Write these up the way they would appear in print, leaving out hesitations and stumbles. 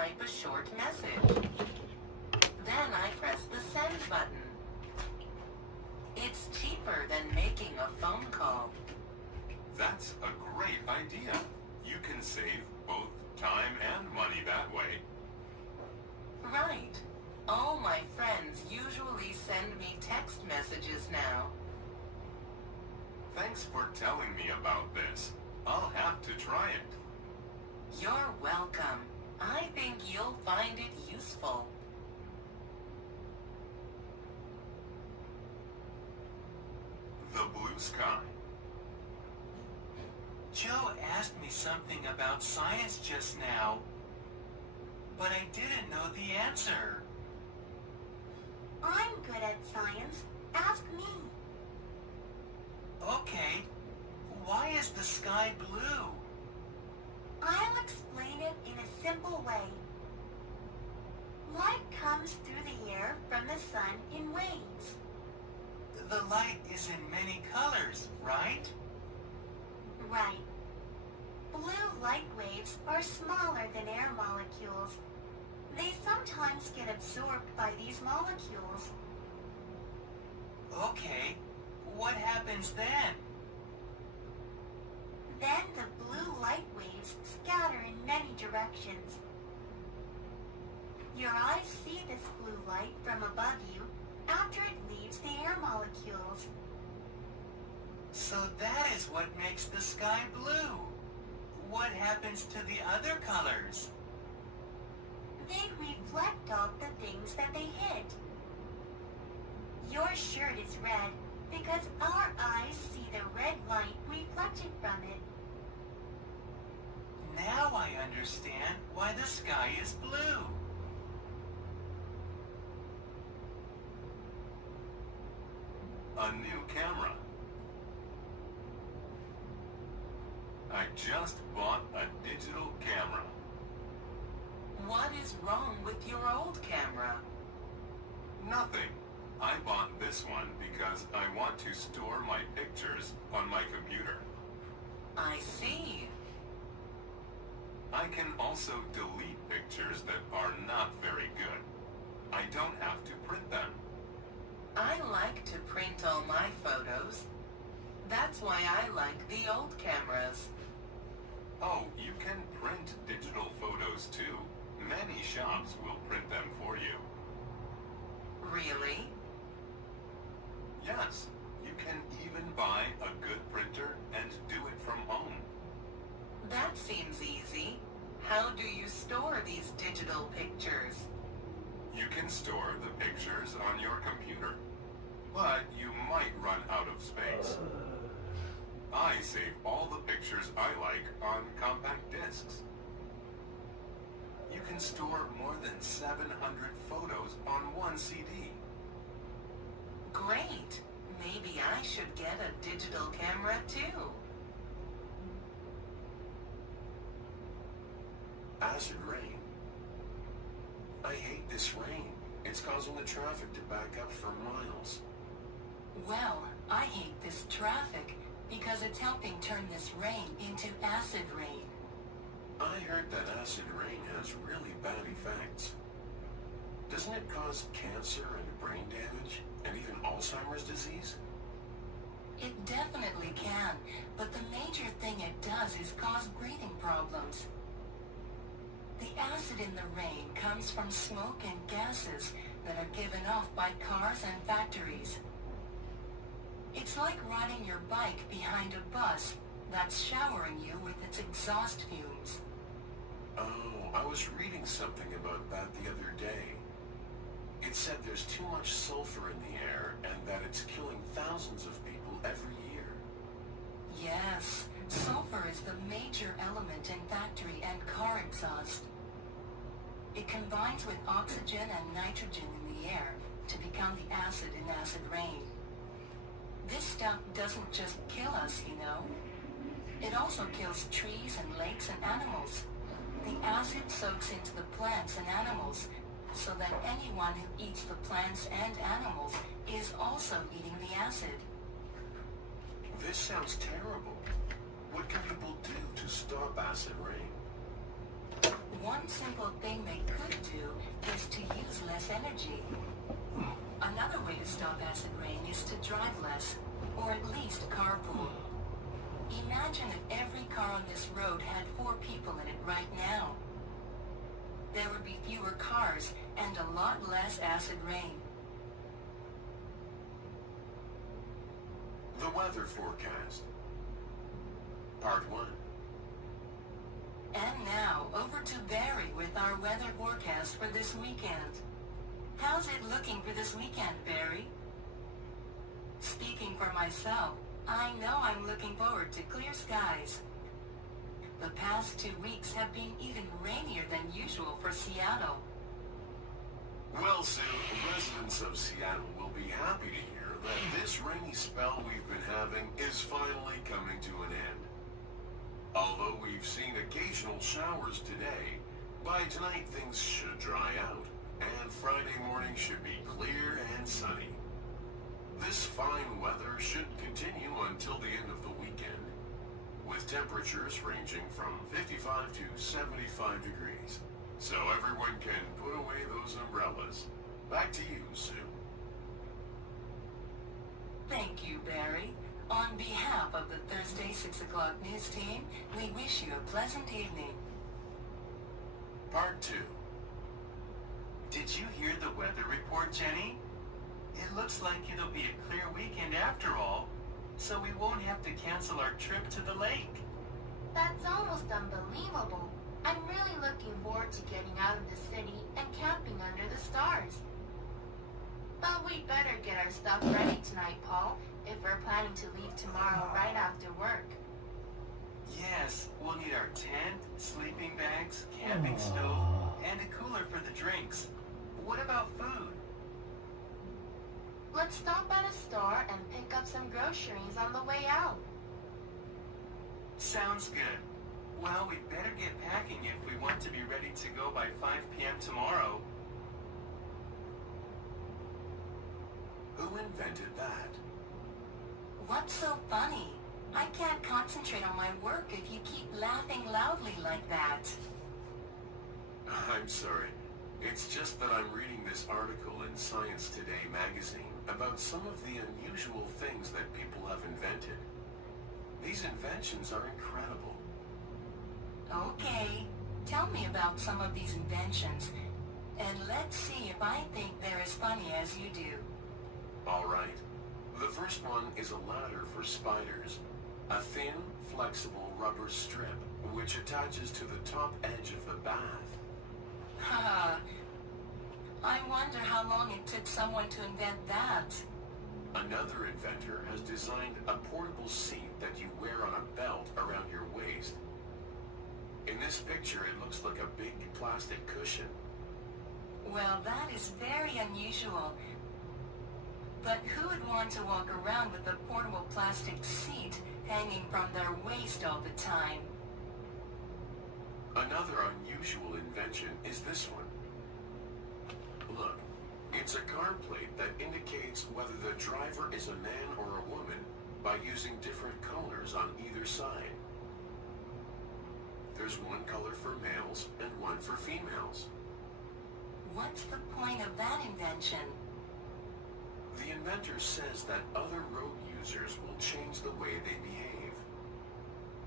type a short message. Then I press the send button. It's cheaper than making a phone call. That's a great idea. You can save both time and money that way. Right. All my friends usually send me text messages now. Thanks for telling me about this. I'll have to try it. You're welcome. I think you'll find it useful. The blue sky. Joe asked me something about science just now, but I didn't know the answer. I'm good at science. Ask me. Okay, why is the sky blue? I'll explain it in a simple way. Light comes through the air from the sun in waves. The light is in many colors, right? Right. Blue light waves are smaller than air molecules. They sometimes get absorbed by these molecules. Okay, what happens then? Then the blue light waves scatter in many directions. Your eyes see this blue light from above you after it leaves the air molecules. So that is what makes the sky blue. What happens to the other colors? They reflect off the things that they hit. Your shirt is red because our eyes see the red light reflected from it. Now I understand why the sky is blue. A new camera. I just bought a digital camera. What is wrong with your old camera? Nothing. I bought this one because I want to store my pictures on my computer. I see. I can also delete pictures that are not very good. I don't have to print them. I like to print all my photos. That's why I like the old cameras. Oh, you can print digital photos too. Many shops will print them for you. Really? Yes, you can even buy a good printer and do it from home. That seems easy. How do you store these digital pictures? You can store the pictures on your computer, but you might run out of space. I save all the pictures I like on compact discs. You can store more than 700 photos on one CD. Great. Maybe I should get a digital camera too. Acid rain. I hate this rain. It's causing the traffic to back up for miles. Well, I hate this traffic because it's helping turn this rain into acid rain. I heard that acid rain has really bad effects. Doesn't it cause cancer and brain damage and even Alzheimer's disease? It definitely can, but the major thing it does is cause breathing problems. The acid in the rain comes from smoke and gases that are given off by cars and factories. It's like riding your bike behind a bus that's showering you with its exhaust fumes. Oh, I was reading something about that the other day. It said there's too much sulfur in the air and that it's killing thousands of people every year. Yes, sulfur is the major element in factory and car exhaust. It combines with oxygen and nitrogen in the air to become the acid in acid rain. This stuff doesn't just kill us, you know. It also kills trees and lakes and animals. The acid soaks into the plants and animals, so that anyone who eats the plants and animals is also eating the acid. This sounds terrible. What can people do to stop acid rain? One simple thing they less energy. Another way to stop acid rain is to drive less, or at least carpool. Imagine if every car on this road had 4 people in it right now. There would be fewer cars and a lot less acid rain. The weather forecast. Part 1. And now, over to Barry with our weather forecast for this weekend. How's it looking for this weekend, Barry? Speaking for myself, I know I'm looking forward to clear skies. The past 2 weeks have been even rainier than usual for Seattle. Well, Sue, residents of Seattle will be happy to hear that this rainy spell we've been having is finally coming to an end. Although we've seen occasional showers today, by tonight things should dry out, and Friday morning should be clear and sunny. This fine weather should continue until the end of the weekend, with temperatures ranging from 55 to 75 degrees. So everyone can put away those umbrellas. Back to you, Sue. Thank you, Barry. On behalf of the Thursday 6 o'clock news team, we wish you a pleasant evening. Part 2. Did you hear the weather report, Jenny? It looks like it'll be a clear weekend after all, so we won't have to cancel our trip to the lake. That's almost unbelievable. I'm really looking forward to getting out of the city and camping under the stars. But we'd better get our stuff ready tonight, Paul, if we're planning to leave tomorrow right after work. Yes, we'll need our tent, sleeping bags, camping stove, and a cooler for the drinks. What about food? Let's stop at a store and pick up some groceries on the way out. Sounds good. Well, we'd better get packing if we want to be ready to go by 5 p.m. tomorrow. Who invented that? What's so funny? I can't concentrate on my work if you keep laughing loudly like that. I'm sorry. It's just that I'm reading this article in Science Today magazine about some of the unusual things that people have invented. These inventions are incredible. Okay, tell me about some of these inventions, and let's see if I think they're as funny as you do. All right. The first one is a ladder for spiders. A thin, flexible rubber strip which attaches to the top edge of the bath. Haha. I wonder how long it took someone to invent that. Another inventor has designed a portable seat that you wear on a belt around your waist. In this picture, it looks like a big plastic cushion. Well, that is very unusual. But who would want to walk around with a portable plastic seat hanging from their waist all the time? Another unusual invention is this one. Look, it's a car plate that indicates whether the driver is a man or a woman by using different colors on either side. There's one color for males and one for females. What's the point of that invention? The inventor says that other road users will change the way they behave.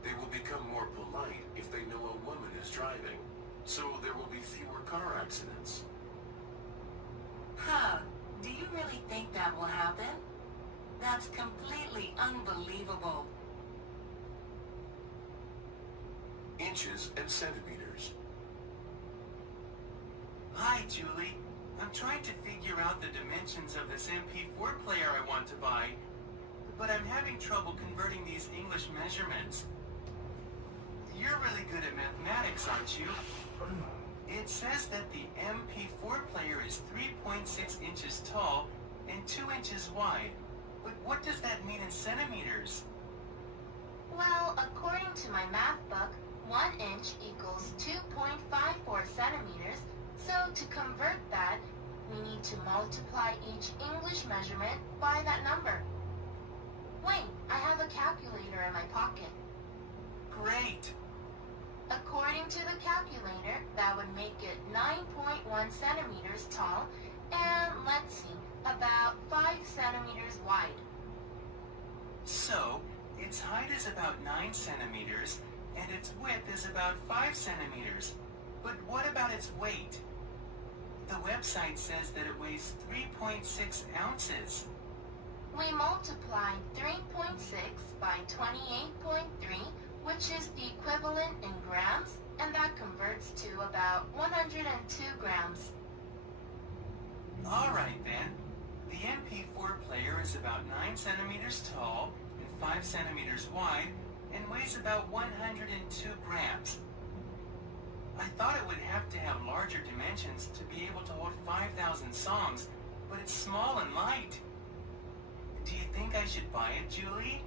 They will become more polite if they know a woman is driving, so there will be fewer car accidents. Huh, do you really think that will happen? That's completely unbelievable. Inches and centimeters. Hi, Julie. I'm trying to figure out the dimensions of this MP4 player I want to buy, but I'm having trouble converting these English measurements. You're really good at mathematics, aren't you? It says that the MP4 player is 3.6 inches tall and 2 inches wide. But what does that mean in centimeters? Well, according to my math book, 1 inch equals 2.54 centimeters, so to convert that, we need to multiply each English measurement by that number. Wait, I have a calculator in my pocket. Great! According to the calculator, that would make it 9.1 centimeters tall and, let's see, about 5 centimeters wide. So, its height is about 9 centimeters, and its width is about 5 centimeters. But what about its weight? The website says that it weighs 3.6 ounces. We multiplied 3.6 by 28.3, which is the equivalent in grams, and that converts to about 102 grams. Alright then. The MP4 player is about 9 centimeters tall and 5 centimeters wide and weighs about 102 grams. I thought it would have to have larger dimensions to be able to hold 5,000 songs, but it's small and light. Do you think I should buy it, Julie?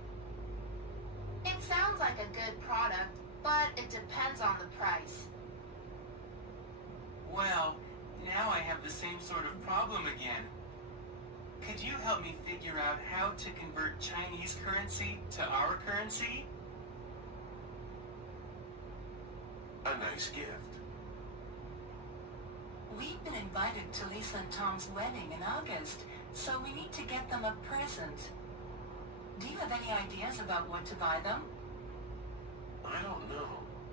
It sounds like a good product, but it depends on the price. Well, now I have the same sort of problem again. Could you help me figure out how to convert Chinese currency to our currency? A nice gift. We've been invited to Lisa and Tom's wedding in August, so we need to get them a present. Do you have any ideas about what to buy them? I don't know.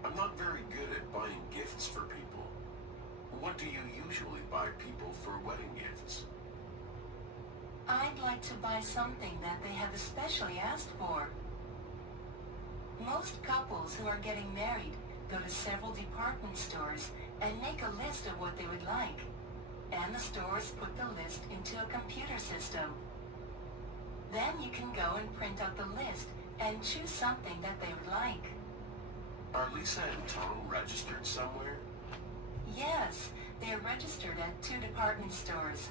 I'm not very good at buying gifts for people. What do you usually buy people for wedding gifts? I'd like to buy something that they have especially asked for. Most couples who are getting married go to several department stores and make a list of what they would like. And the stores put the list into a computer system. Then you can go and print out the list and choose something that they would like. Are Lisa and Tom registered somewhere? Yes, they are registered at 2 department stores.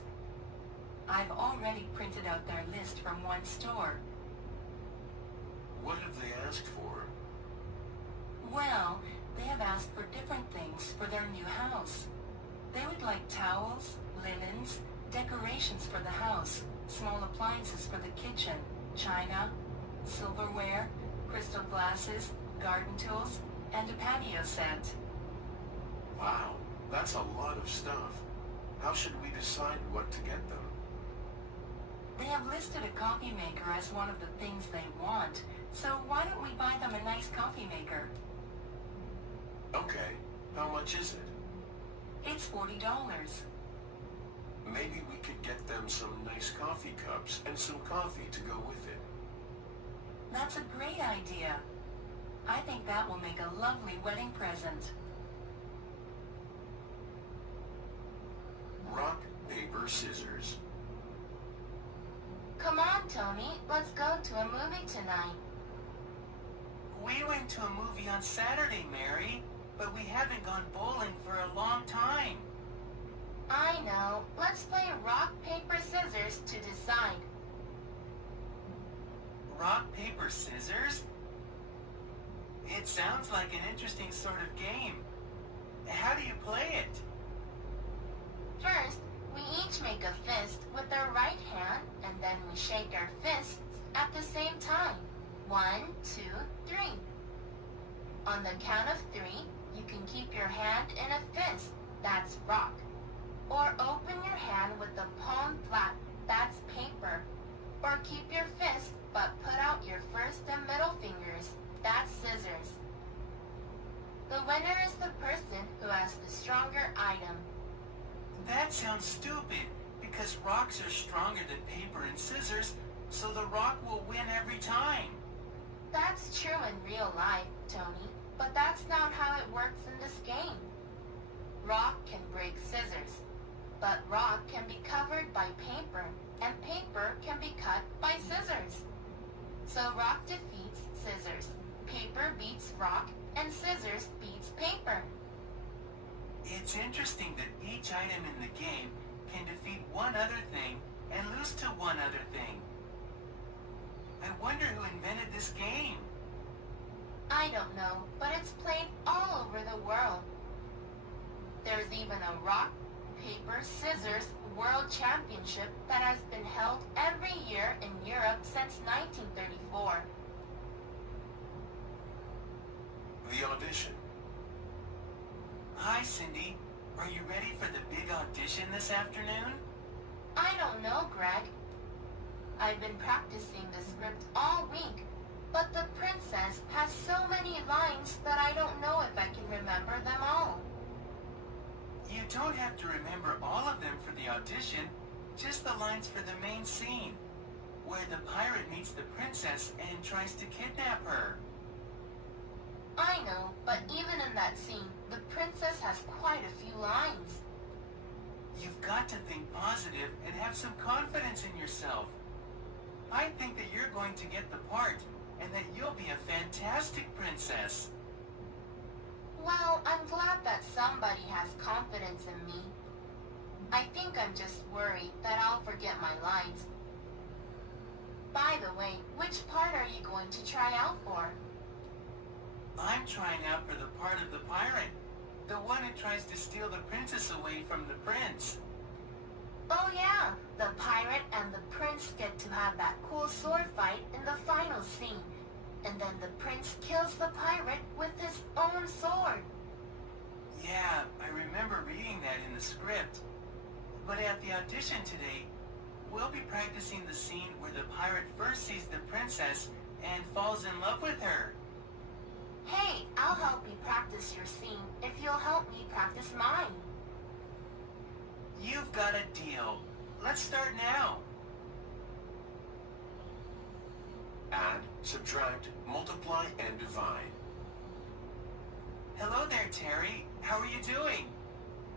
I've already printed out their list from one store. What have they asked for? Well, they have asked for different things for their new house. They would like towels, linens, decorations for the house, small appliances for the kitchen, china, silverware, crystal glasses, garden tools, and a patio set. Wow, that's a lot of stuff. How should we decide what to get them? They have listed a coffee maker as one of the things they want, so why don't we buy them a nice coffee maker? Okay, how much is it? It's $40. Maybe we could get them some nice coffee cups and some coffee to go with it. That's a great idea. I think that will make a lovely wedding present. Rock, paper, scissors. Come on, Tony, let's go to a movie tonight. We went to a movie on Saturday, Mary, but we haven't gone bowling for a long time. I know. Let's play rock, paper, scissors to decide. Rock, paper, scissors? It sounds like an interesting sort of game. How do you play it? First, we each make a fist with our right hand, and then we shake our fists at the same time. 1, 2, 3. On the count of 3, you can keep your hand in a fist, that's rock. Or open your hand with the palm flat, that's paper. Or keep your fist, but put out your first and middle fingers, that's scissors. The winner is the person who has the stronger item. That sounds stupid, because rocks are stronger than paper and scissors, so the rock will win every time. That's true in real life, Tony, but that's not how it works in this game. Rock can break scissors, but rock can be covered by paper, and paper can be cut by scissors. So rock defeats scissors, paper beats rock, and scissors beats paper. It's interesting that each item in the game can defeat one other thing and lose to one other thing. I wonder who invented this game. I don't know, but it's played all over the world. There's even a rock, paper, scissors world championship that has been held every year in Europe since 1934. The audition. Hi, Cindy. Are you ready for the big audition this afternoon? I don't know, Greg. I've been practicing the script all week, but the princess has so many lines that I don't know if I can remember them all. You don't have to remember all of them for the audition, just the lines for the main scene, where the pirate meets the princess and tries to kidnap her. I know, but even in that scene, the princess has quite a few lines. You've got to think positive and have some confidence in yourself. I think that you're going to get the part and that you'll be a fantastic princess. Well, I'm glad that somebody has confidence in me. I think I'm just worried that I'll forget my lines. By the way, which part are you going to try out for? I'm trying out for the part of the pirate, the one who tries to steal the princess away from the prince. Oh yeah, the pirate and the prince get to have that cool sword fight in the final scene. And then the prince kills the pirate with his own sword. Yeah, I remember reading that in the script. But at the audition today, we'll be practicing the scene where the pirate first sees the princess and falls in love with her. Hey, I'll help you practice your scene if you'll help me practice mine. You've got a deal. Let's start now. Add, subtract, multiply, and divide. Hello there, Terry. How are you doing?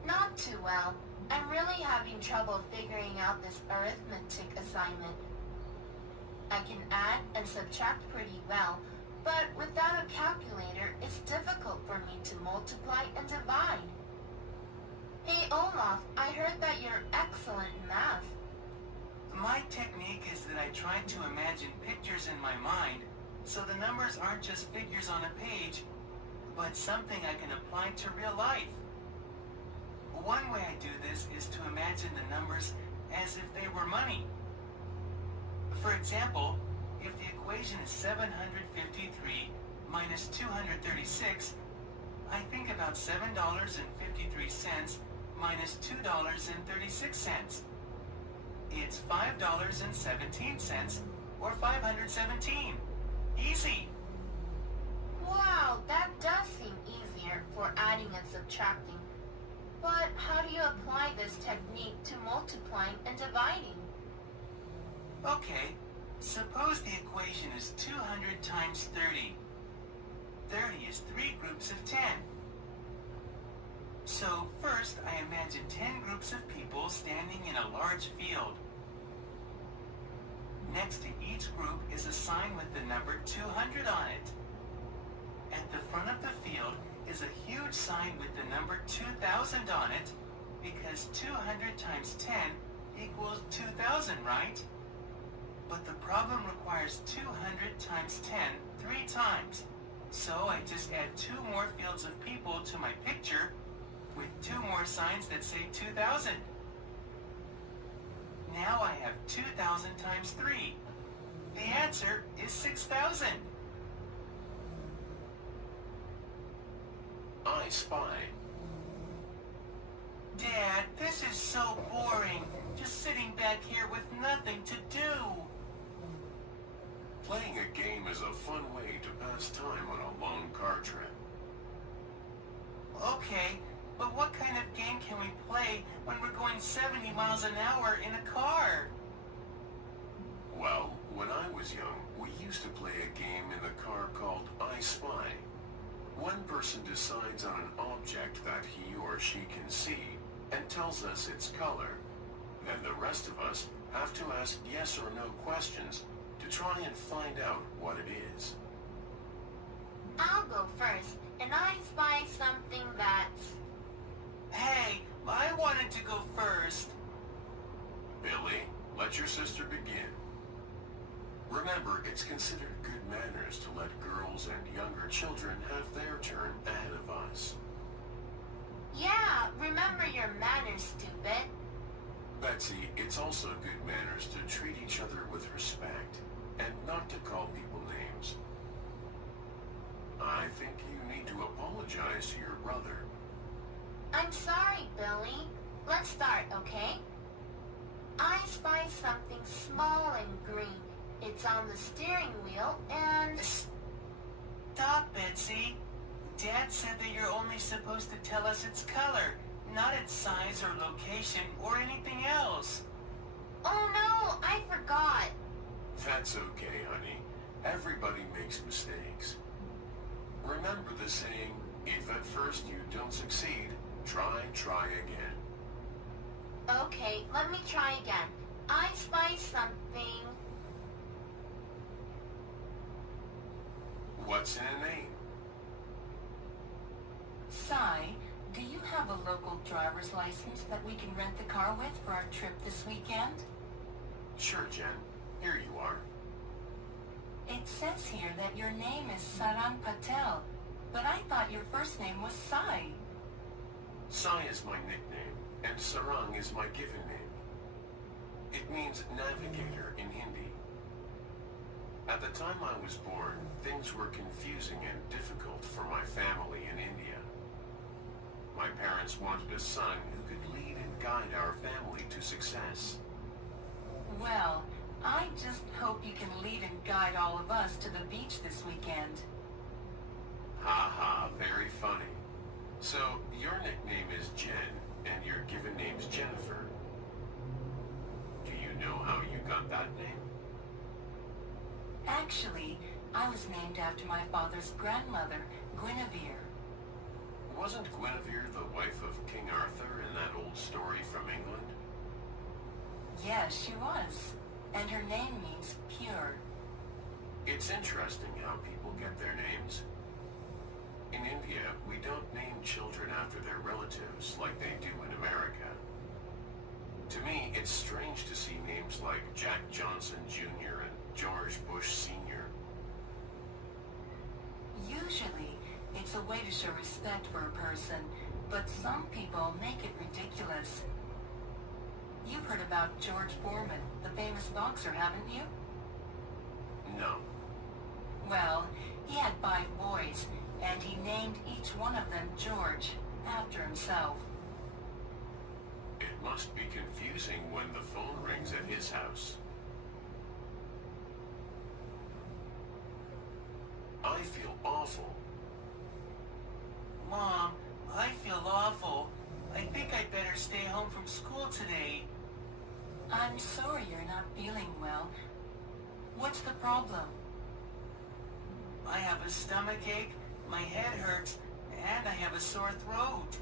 Not too well. I'm really having trouble figuring out this arithmetic assignment. I can add and subtract pretty well, but without a calculator, it's difficult for me to multiply and divide. Hey Olaf, I heard that you're excellent in math. My technique is that I try to imagine pictures in my mind, so the numbers aren't just figures on a page, but something I can apply to real life. One way I do this is to imagine the numbers as if they were money. For example, if the equation is 753 minus 236, I think about $7.53 minus $2.36. It's $5.17, or 517. Easy! Wow, that does seem easier for adding and subtracting. But how do you apply this technique to multiplying and dividing? Okay, suppose the equation is 200 times 30. 30 is 3 groups of 10. So first I imagine 10 groups of people standing in a large field. Next to each group is a sign with the number 200 on it. At the front of the field is a huge sign with the number 2000 on it, because 200 times 10 equals 2000, right? But the problem requires 200 times 10 3 times. So I just add 2 more fields of people to my picture with 2 more signs that say 2000. Now I have 2000 times 3. The answer is 6000. I spy. Dad, this is so boring. Just sitting back here with nothing to do. Playing a game is a fun way to pass time on a long car trip. Okay, but what kind of game can we play when we're going 70 miles an hour in a car? Well, when I was young, we used to play a game in the car called I Spy. One person decides on an object that he or she can see and tells us its color. Then the rest of us have to ask yes or no questions to try and find out what it is. I'll go first, and I spy something that's... Hey, I wanted to go first. Billy, let your sister begin. Remember, it's considered good manners to let girls and younger children have their turn ahead of us. Yeah, remember your manners, stupid. Betsy, it's also good manners to treat each other with respect and not to call people names. I think you need to apologize to your brother. I'm sorry, Billy. Let's start, okay? I spy something small and green. It's on the steering wheel and... Stop, Betsy. Dad said that you're only supposed to tell us its color, not its size or location or anything else. Oh no, I forgot. That's okay, honey. Everybody makes mistakes. Remember the saying, if at first you don't succeed, try again. Okay, let me try again. I spy something... What's in a name? Cy, do you have a local driver's license that we can rent the car with for our trip this weekend? Sure, Jen. Here you are. It says here that your name is Sarang Patel, but I thought your first name was Cy. Sai is my nickname, and Sarang is my given name. It means navigator in Hindi. At the time I was born, things were confusing and difficult for my family in India. My parents wanted a son who could lead and guide our family to success. Well, I just hope you can lead and guide all of us to the beach this weekend. Ha ha, very funny. So, your nickname is Jen, and your given name's Jennifer. Do you know how you got that name? Actually, I was named after my father's grandmother, Guinevere. Wasn't Guinevere the wife of King Arthur in that old story from England? Yes, she was. And her name means pure. It's interesting how people get their names. In India, we don't name children after their relatives like they do in America. To me, it's strange to see names like Jack Johnson Jr. and George Bush Sr. Usually, it's a way to show respect for a person, but some people make it ridiculous. You've heard about George Foreman, the famous boxer, haven't you? No. Well, he had 5 boys, and he named each one of them George, after himself. It must be confusing when the phone rings at his house. I feel awful. Mom, I feel awful. I think I'd better stay home from school today. I'm sorry you're not feeling well. What's the problem? I have a stomach ache, my head hurts, and I have a sore throat.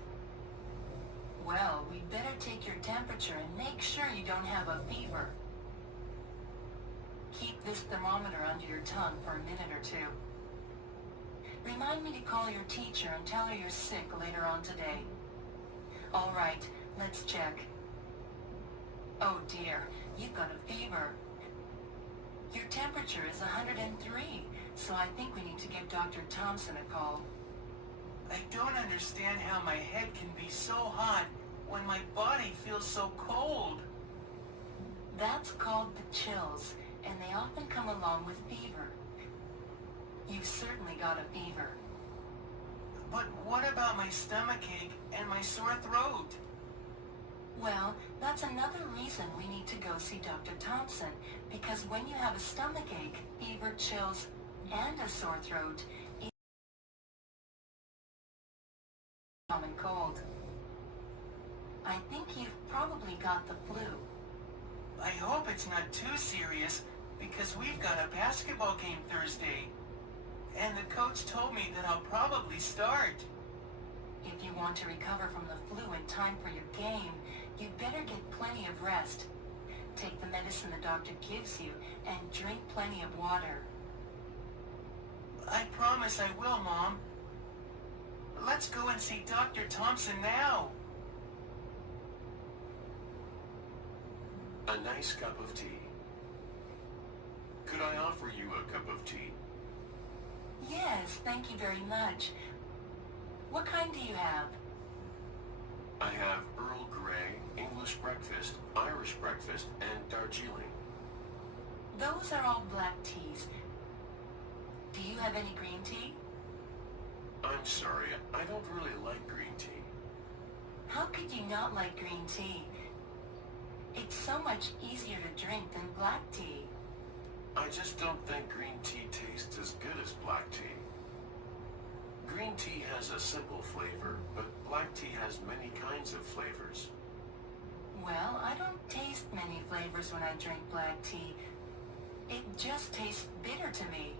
Well, we'd better take your temperature and make sure you don't have a fever. Keep this thermometer under your tongue for a minute or 2. Remind me to call your teacher and tell her you're sick later on today. All right, let's check. Oh dear, you've got a fever. Your temperature is 103, so I think we need to give Dr. Thompson a call. I don't understand how my head can be so hot when my body feels so cold. That's called the chills, and they often come along with fever. You've certainly got a fever. But what about my stomach ache and my sore throat? Well, that's another reason we need to go see Dr. Thompson, because when you have a stomach ache, fever, chills, and a sore throat, it's a common cold. I think you've probably got the flu. I hope it's not too serious, because we've got a basketball game Thursday. And the coach told me that I'll probably start. If you want to recover from the flu in time for your game, you'd better get plenty of rest. Take the medicine the doctor gives you and drink plenty of water. I promise I will, Mom. Let's go and see Dr. Thompson now. A nice cup of tea. Could I offer you a cup of tea? Yes, thank you very much. What kind do you have? I have Earl Grey, English breakfast, Irish breakfast, and Darjeeling. Those are all black teas. Do you have any green tea? I'm sorry, I don't really like green tea. How could you not like green tea? It's so much easier to drink than black tea. I just don't think green tea tastes as good as black tea. Green tea has a simple flavor, but black tea has many kinds of flavors. Well, I don't taste many flavors when I drink black tea. It just tastes bitter to me.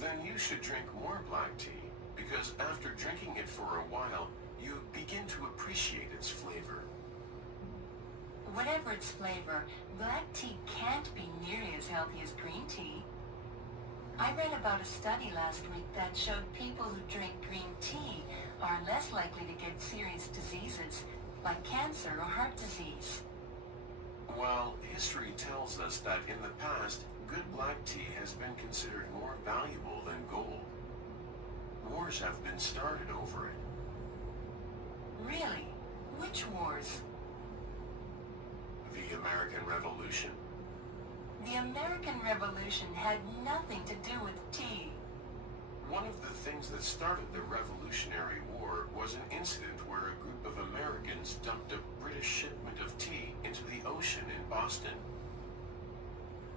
Then you should drink more black tea, because after drinking it for a while, you begin to appreciate its flavor. Whatever its flavor, black tea can't be nearly as healthy as green tea. I read about a study last week that showed people who drink green tea are less likely to get serious diseases like cancer or heart disease. Well, history tells us that in the past, good black tea has been considered more valuable than gold. Wars have been started over it. Really? Which wars? The American Revolution. The American Revolution had nothing to do with tea. One of the things that started the Revolutionary War was an incident where a group of Americans dumped a British shipment of tea into the ocean in Boston.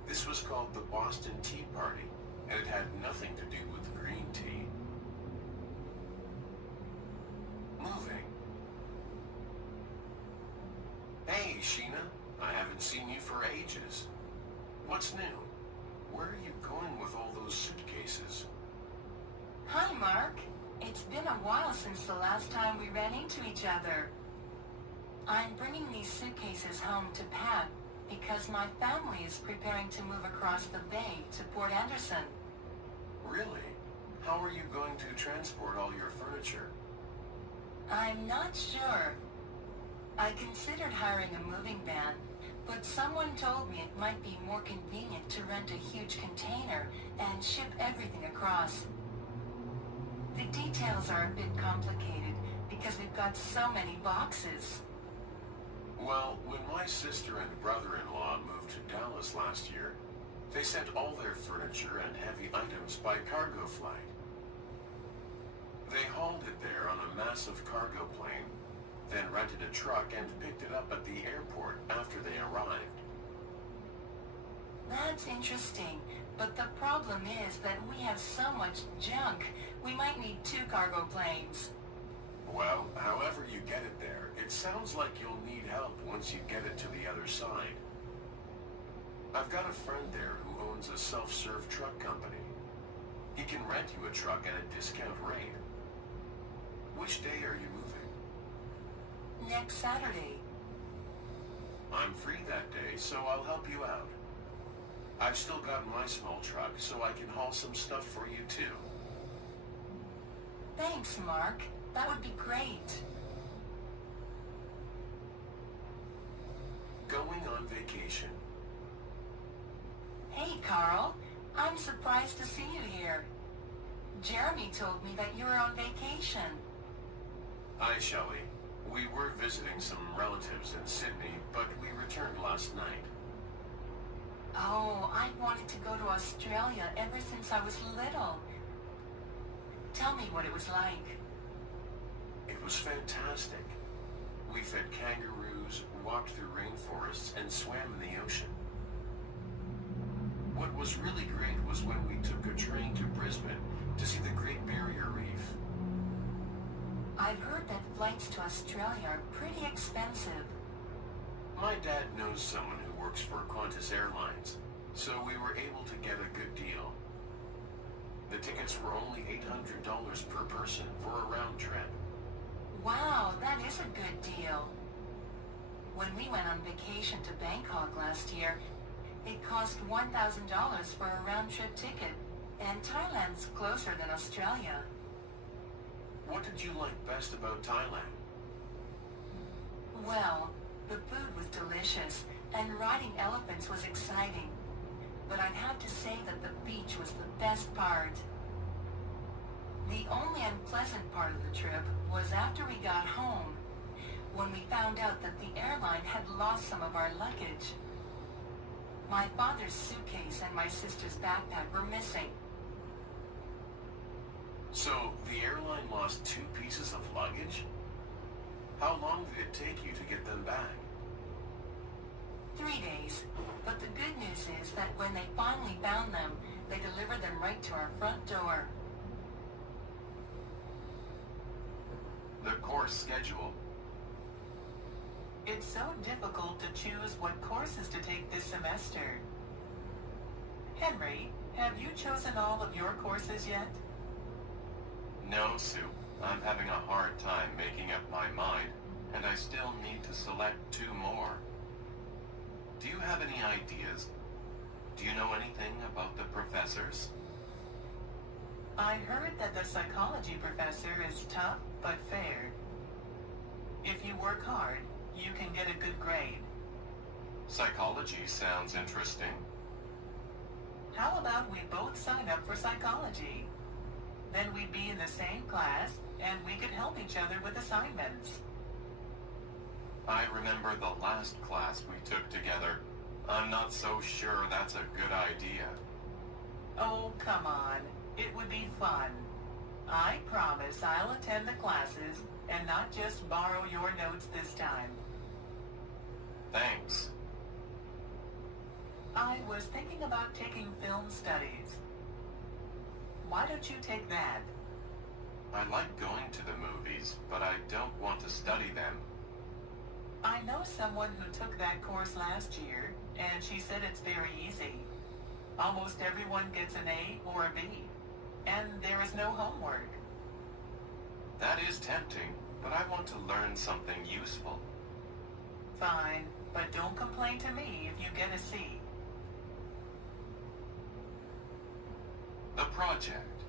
This was called the Boston Tea Party, and it had nothing to do with green tea. Moving. Hey, Sheena. I haven't seen you for ages. What's new? Where are you going with all those suitcases? Hi, Mark. It's been a while since the last time we ran into each other. I'm bringing these suitcases home to pack because my family is preparing to move across the bay to Port Anderson. Really? How are you going to transport all your furniture? I'm not sure. I considered hiring a moving van, but someone told me it might be more convenient to rent a huge container and ship everything across. The details are a bit complicated because we've got so many boxes. Well, when my sister and brother-in-law moved to Dallas last year, they sent all their furniture and heavy items by cargo flight. They hauled it there on a massive cargo plane, then rented a truck and picked it up at the airport after they arrived. That's interesting, but the problem is that we have so much junk, we might need 2 cargo planes. Well, however you get it there, it sounds like you'll need help once you get it to the other side. I've got a friend there who owns a self-serve truck company. He can rent you a truck at a discount rate. Which day are you moving? Next Saturday. I'm free that day, so I'll help you out. I've still got my small truck, so I can haul some stuff for you too. Thanks, Mark. That would be great. Going on vacation. Hey, Carl. I'm surprised to see you here. Jeremy told me that you were on vacation. Hi, Shelley. We were visiting some relatives in Sydney, but we returned last night. Oh, I've wanted to go to Australia ever since I was little. Tell me what it was like. It was fantastic. We fed kangaroos, walked through rainforests, and swam in the ocean. What was really great was when we took a train to Brisbane to see the Great Barrier Reef. I've heard that flights to Australia are pretty expensive. My dad knows someone who works for Qantas Airlines, so we were able to get a good deal. The tickets were only $800 per person for a round trip. Wow, that is a good deal. When we went on vacation to Bangkok last year, it cost $1,000 for a round-trip ticket, and Thailand's closer than Australia. What did you like best about Thailand? Well, the food was delicious, and riding elephants was exciting. But I'd have to say that the beach was the best part. The only unpleasant part of the trip was after we got home, when we found out that the airline had lost some of our luggage. My father's suitcase and my sister's backpack were missing. So, the airline lost 2 pieces of luggage? How long did it take you to get them back? 3 days. But the good news is that when they finally found them, they delivered them right to our front door. The course schedule. It's so difficult to choose what courses to take this semester. Henry, have you chosen all of your courses yet? No, Sue. I'm having a hard time making up my mind, and I still need to select 2 more. Do you have any ideas? Do you know anything about the professors? I heard that the psychology professor is tough but fair. If you work hard, you can get a good grade. Psychology sounds interesting. How about we both sign up for psychology? Then we'd be in the same class, and we could help each other with assignments. I remember the last class we took together. I'm not so sure that's a good idea. Oh, come on. It would be fun. I promise I'll attend the classes and not just borrow your notes this time. Thanks. I was thinking about taking film studies. Why don't you take that? I like going to the movies, but I don't want to study them. I know someone who took that course last year, and she said it's very easy. Almost everyone gets an A or a B, and there is no homework. That is tempting, but I want to learn something useful. Fine, but don't complain to me if you get a C. The project.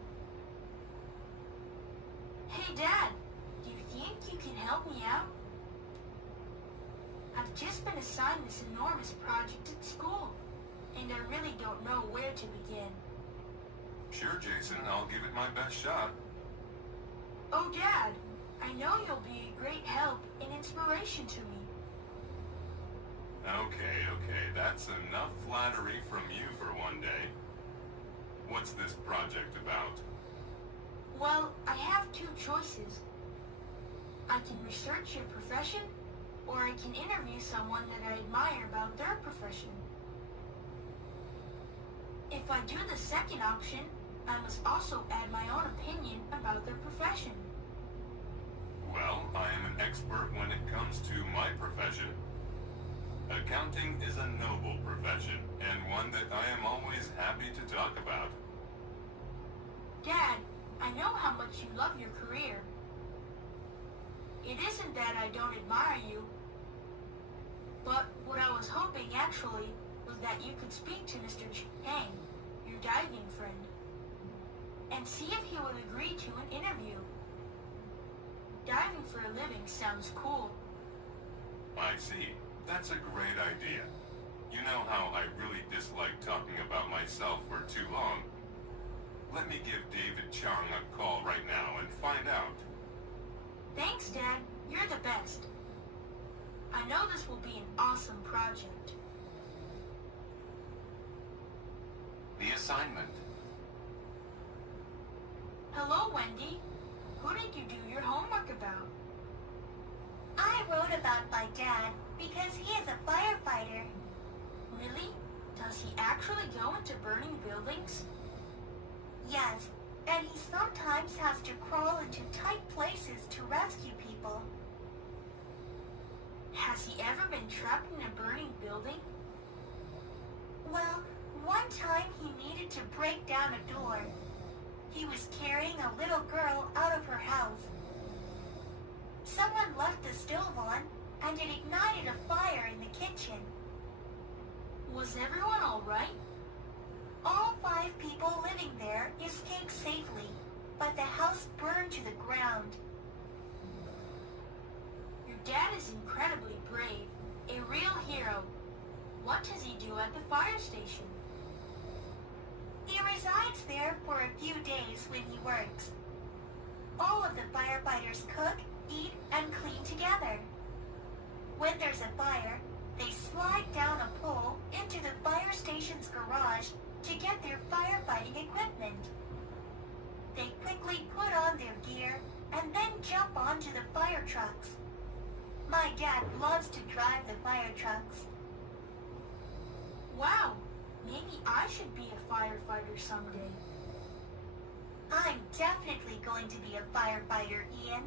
Hey, Dad, do you think you can help me out? I've just been assigned this enormous project at school, and I really don't know where to begin. Sure, Jason, I'll give it my best shot. Oh, Dad, I know you'll be a great help and inspiration to me. Okay, that's enough flattery from you for one day. What's this project about? Well, I have 2 choices. I can research your profession, or I can interview someone that I admire about their profession. If I do the second option, I must also add my own opinion about their profession. Well, I am an expert when it comes to my profession. Accounting is a noble profession, and one that I am always happy to talk about. Dad, I know how much you love your career. It isn't that I don't admire you, but what I was hoping actually was that you could speak to Mr. Chang, your diving friend, and see if he would agree to an interview. Diving for a living sounds cool. I see. That's a great idea. You know how I really dislike talking about myself for too long. Let me give David Chang a call right now and find out. Thanks, Dad. You're the best. I know this will be an awesome project. The assignment. Hello, Wendy. Who did you do your homework about? I wrote about my dad because he is a firefighter. Really? Does he actually go into burning buildings? Yes, and he sometimes has to crawl into tight places to rescue people. Has he ever been trapped in a burning building? Well, one time he needed to break down a door. He was carrying a little girl out of her house. Someone left the stove on, and it ignited a fire in the kitchen. Was everyone all right? All 5 people living there escaped safely, but the house burned to the ground. Your dad is incredibly brave, a real hero. What does he do at the fire station? He resides there for a few days when he works. All of the firefighters cook, eat, and clean together. When there's a fire, they slide down a pole into the fire station's garage to get their firefighting equipment. They quickly put on their gear and then jump onto the fire trucks. My dad loves to drive the fire trucks. Wow, maybe I should be a firefighter someday. I'm definitely going to be a firefighter, Ian.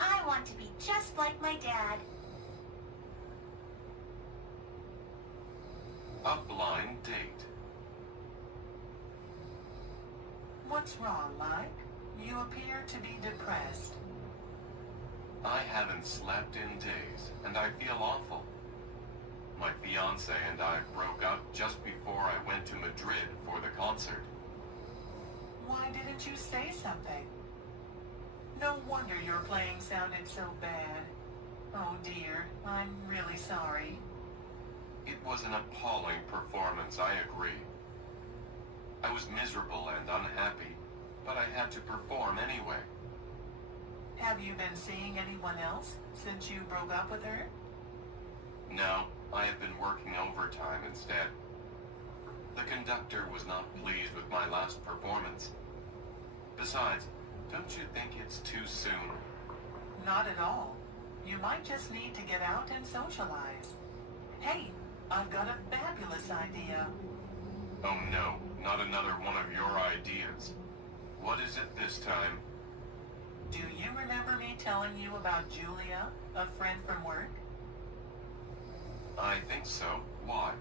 I want to be just like my dad. A blind date. What's wrong, Mike? You appear to be depressed. I haven't slept in days, and I feel awful. My fiancé and I broke up just before I went to Madrid for the concert. Why didn't you say something? No wonder your playing sounded so bad. Oh dear, I'm really sorry. It was an appalling performance, I agree. I was miserable and unhappy, but I had to perform anyway. Have you been seeing anyone else since you broke up with her? No, I have been working overtime instead. The conductor was not pleased with my last performance. Besides, don't you think it's too soon? Not at all. You might just need to get out and socialize. Hey, I've got a fabulous idea. Oh no, not another one of your ideas. What is it this time? Do you remember me telling you about Julia, a friend from work? I think so. Why?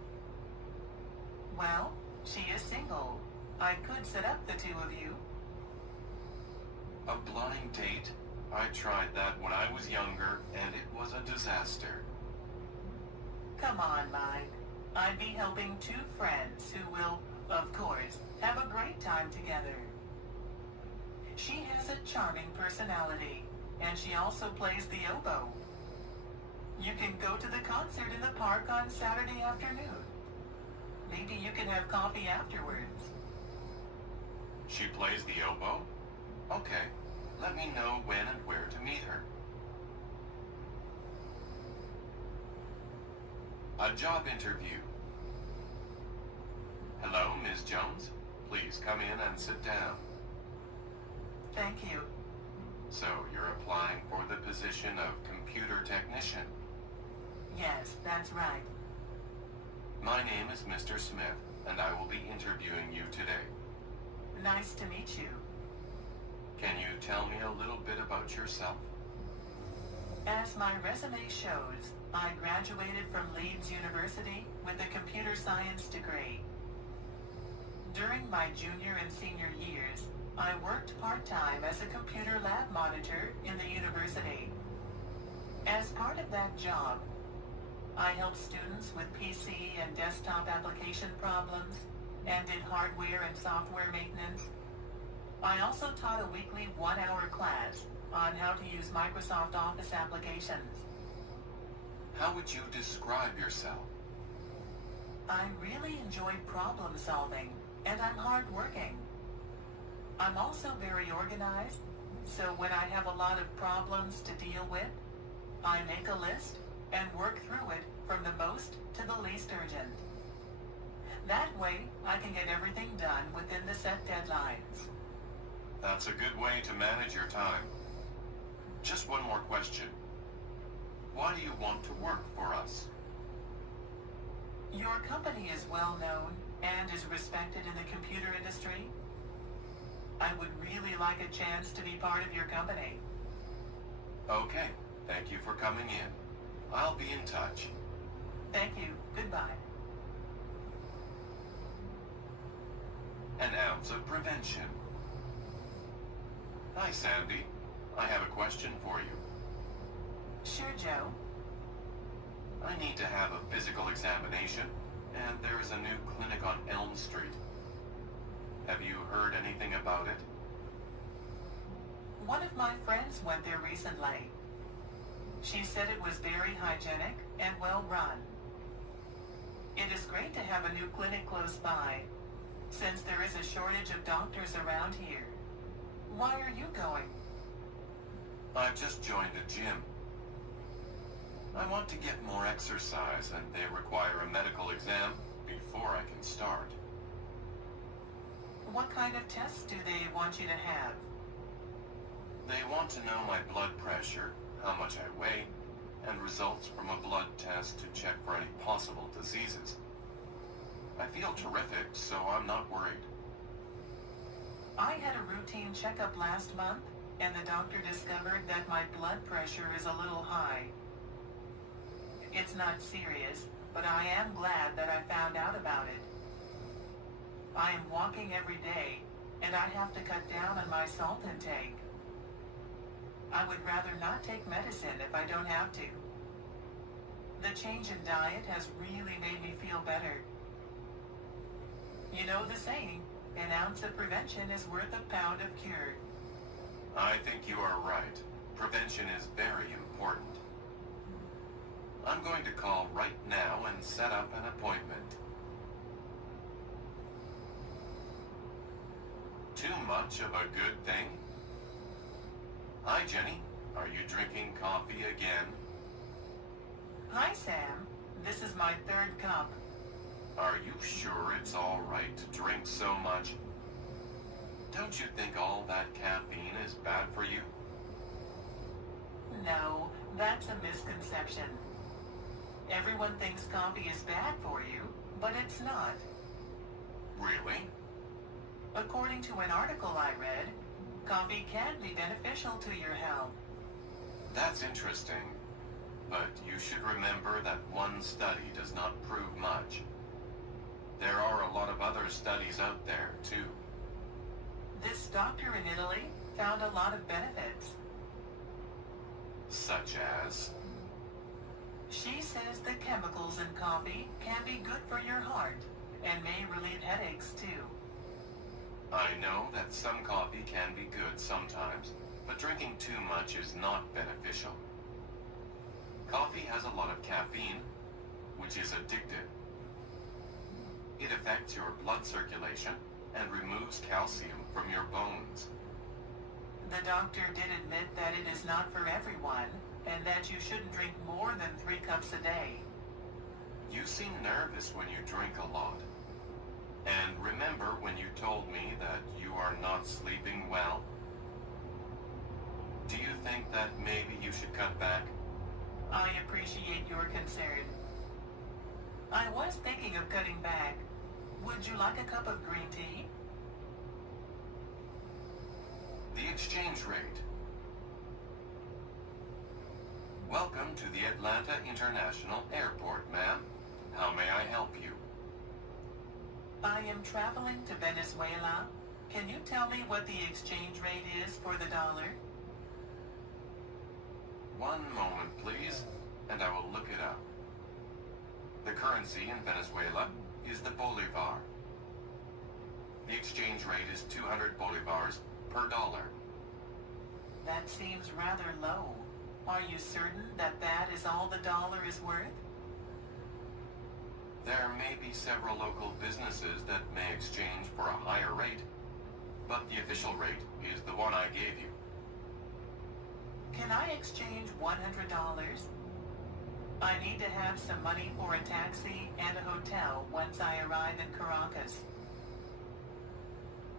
Well, she is single. I could set up the two of you. A blind date? I tried that when I was younger, and it was a disaster. Come on, Mike. I'd be helping two friends who will, of course, have a great time together. She has a charming personality, and she also plays the oboe. You can go to the concert in the park on Saturday afternoon. Maybe you can have coffee afterwards. She plays the oboe? Okay, let me know when and where to meet her. A job interview. Hello, Ms. Jones. Please come in and sit down. Thank you. So you're applying for the position of computer technician. Yes, that's right. My name is Mr. Smith, and I will be interviewing you today. Nice to meet you. Can you tell me a little bit about yourself? As my resume shows, I graduated from Leeds University with a computer science degree. During my junior and senior years, I worked part-time as a computer lab monitor in the university. As part of that job, I helped students with PC and desktop application problems and did hardware and software maintenance. I also taught a weekly one-hour class on how to use Microsoft Office applications. How would you describe yourself? I really enjoyed problem solving, and I'm hardworking. I'm also very organized, so when I have a lot of problems to deal with, I make a list and work through it from the most to the least urgent. That way, I can get everything done within the set deadlines. That's a good way to manage your time. Just one more question. Why do you want to work for us? Your company is well known and is respected in the computer industry. I would really like a chance to be part of your company. Okay, thank you for coming in. I'll be in touch. Thank you. Goodbye. An ounce of prevention. Hi, Sandy. I have a question for you. Sure, Joe. I need to have a physical examination, and there is a new clinic on Elm Street. Have you heard anything about it? One of my friends went there recently. She said it was very hygienic and well run. It is great to have a new clinic close by, since there is a shortage of doctors around here. Why are you going? I've just joined a gym. I want to get more exercise, and they require a medical exam before I can start. What kind of tests do they want you to have? They want to know my blood pressure, how much I weigh, and results from a blood test to check for any possible diseases. I feel terrific, so I'm not worried. I had a routine checkup last month, and the doctor discovered that my blood pressure is a little high. It's not serious, but I am glad that I found out about it. I am walking every day, and I have to cut down on my salt intake. I would rather not take medicine if I don't have to. The change in diet has really made me feel better. You know the saying, an ounce of prevention is worth a pound of cure. I think you are right. Prevention is very important. I'm going to call right now and set up an appointment. Too much of a good thing? Hi, Jenny. Are you drinking coffee again? Hi, Sam. This is my third cup. Are you sure it's all right to drink so much? Don't you think all that caffeine is bad for you? No, that's a misconception. Everyone thinks coffee is bad for you, but it's not. Really? According to an article I read, coffee can be beneficial to your health. That's interesting. But you should remember that one study does not prove much. There are a lot of other studies out there, too. This doctor in Italy found a lot of benefits. Such as? She says the chemicals in coffee can be good for your heart and may relieve headaches, too. I know that some coffee can be good sometimes, but drinking too much is not beneficial. Coffee has a lot of caffeine, which is addictive. It affects your blood circulation and removes calcium from your bones. The doctor did admit that it is not for everyone, and that you shouldn't drink more than 3 cups a day. You seem nervous when you drink a lot. And remember when you told me that you are not sleeping well? Do you think that maybe you should cut back? I appreciate your concern. I was thinking of cutting back. Would you like a cup of green tea? The exchange rate. Welcome to the Atlanta International Airport, ma'am. How may I help you? I am traveling to Venezuela. Can you tell me what the exchange rate is for the dollar? One moment, please, and I will look it up. The currency in Venezuela is the bolivar. The exchange rate is 200 bolivars per dollar. That seems rather low. Are you certain that that is all the dollar is worth? There may be several local businesses that may exchange for a higher rate, but the official rate is the one I gave you. Can I exchange $100? I need to have some money for a taxi and a hotel once I arrive in Caracas.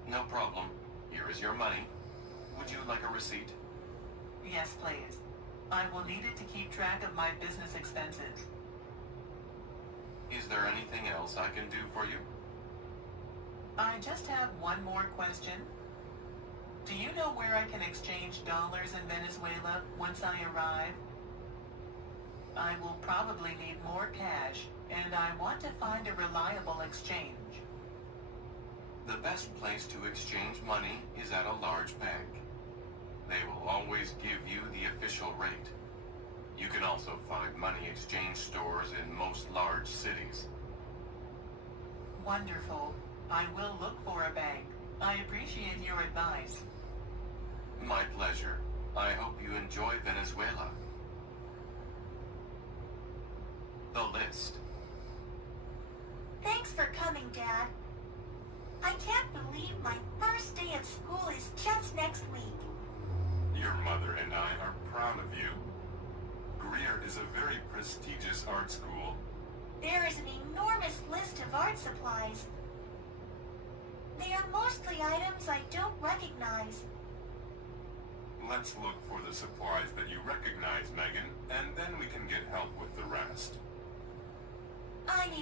No problem. Here is your money. Would you like a receipt? Yes, please. I will need it to keep track of my business expenses. Is there anything else I can do for you? I just have one more question. Do you know where I can exchange dollars in Venezuela once I arrive? I will probably need more cash, and I want to find a reliable exchange. The best place to exchange money is at a large bank. They will always give you the official rate. You can also find money exchange stores in most large cities. Wonderful. I will look for a bank. I appreciate your advice. My pleasure. I hope you enjoy Venezuela. The list. Thanks for coming, Dad. I can't believe my first day of school is just next week. Your mother and I are proud of you. Greer is a very prestigious art school. There is an enormous list of art supplies. They are mostly items I don't recognize. Let's look for the supplies that you recognize, Megan, and then we can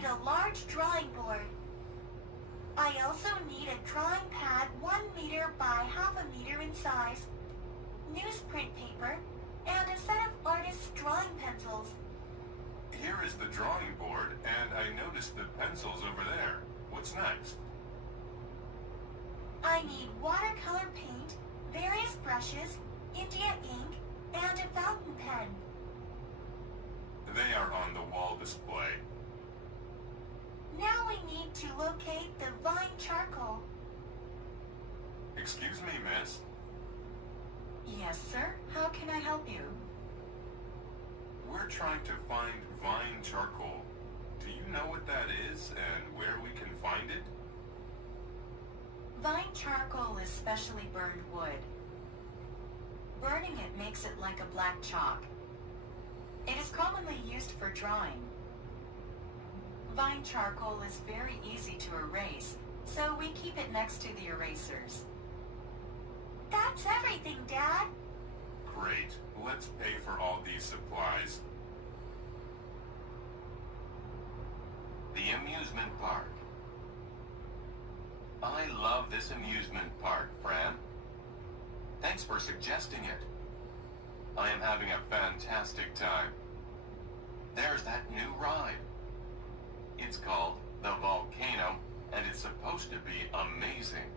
need a large drawing board. I also need a drawing pad 1 meter by half a meter in size, newsprint paper, and a set of artist's drawing pencils. Here is the drawing board, and I noticed the pencils over there. What's next? I need watercolor paint, various brushes, India ink, and a fountain pen. They are on the wall display. Now we need to locate the vine charcoal. Excuse me, miss. Yes, sir. How can I help you? We're trying to find vine charcoal. Do you know what that is and where we can find it? Vine charcoal is specially burned wood. Burning it makes it like a black chalk. It is commonly used for drawing. Vine charcoal is very easy to erase, so we keep it next to the erasers. That's everything, Dad. Great. Let's pay for all these supplies. The amusement park. I love this amusement park, Fran. Thanks for suggesting it. I am having a fantastic time. There's that new ride. It's called the Volcano, and it's supposed to be amazing.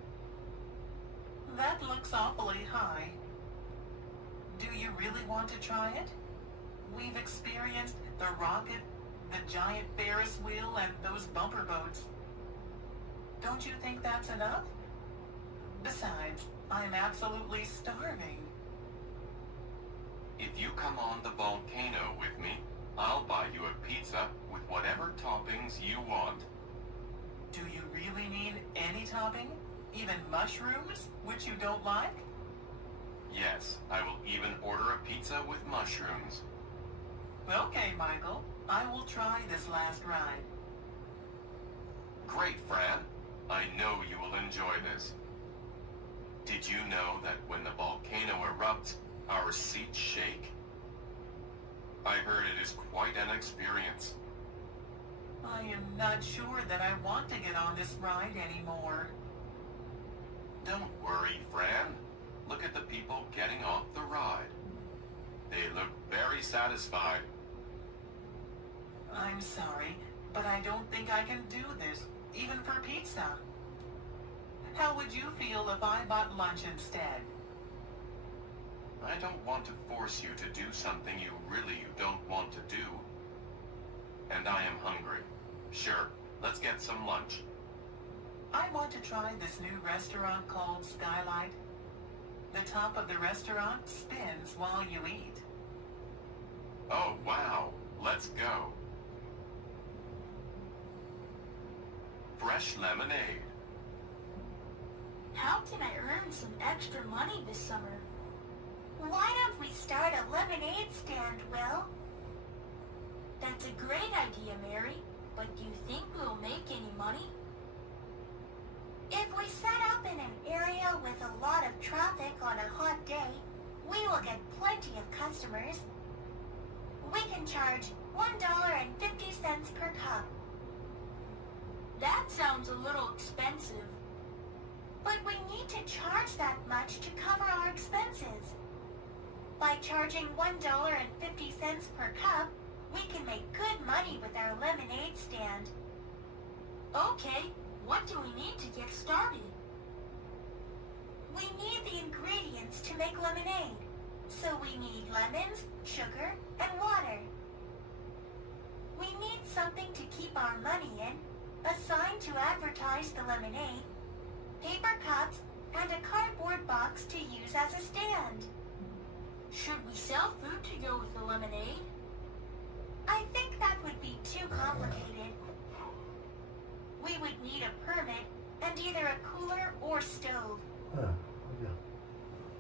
That looks awfully high. Do you really want to try it? We've experienced the rocket, the giant Ferris wheel, and those bumper boats. Don't you think that's enough? Besides, I'm absolutely starving. If you come on the volcano with me, I'll buy you a pizza with whatever toppings you want. Do you really need any topping? Even mushrooms, which you don't like? Yes, I will even order a pizza with mushrooms. Okay, Michael. I will try this last ride. Great, Fran. I know you will enjoy this. Did you know that when the volcano erupts, our seats shake? I heard it is quite an experience. I am not sure that I want to get on this ride anymore. Don't worry, Fran. Look at the people getting off the ride. They look very satisfied. I'm sorry, but I don't think I can do this, even for pizza. How would you feel if I bought lunch instead? I don't want to force you to do something you don't want to do. And I am hungry. Sure, let's get some lunch. I want to try this new restaurant called Skylight. The top of the restaurant spins while you eat. Oh, wow. Let's go. Fresh lemonade. How can I earn some extra money this summer? Why don't we start a lemonade stand, Will? That's a great idea, Mary. But do you think we'll make any money? If we set up in an area with a lot of traffic on a hot day, we will get plenty of customers. We can charge $1.50 per cup. That sounds a little expensive. But we need to charge that much to cover our expenses. By charging $1.50 per cup, we can make good money with our lemonade stand. Okay, what do we need to get started? We need the ingredients to make lemonade. So we need lemons, sugar, and water. We need something to keep our money in, a sign to advertise the lemonade, paper cups, and a cardboard box to use as a stand. Should we sell food to go with the lemonade? I think that would be too complicated. We would need a permit and either a cooler or stove.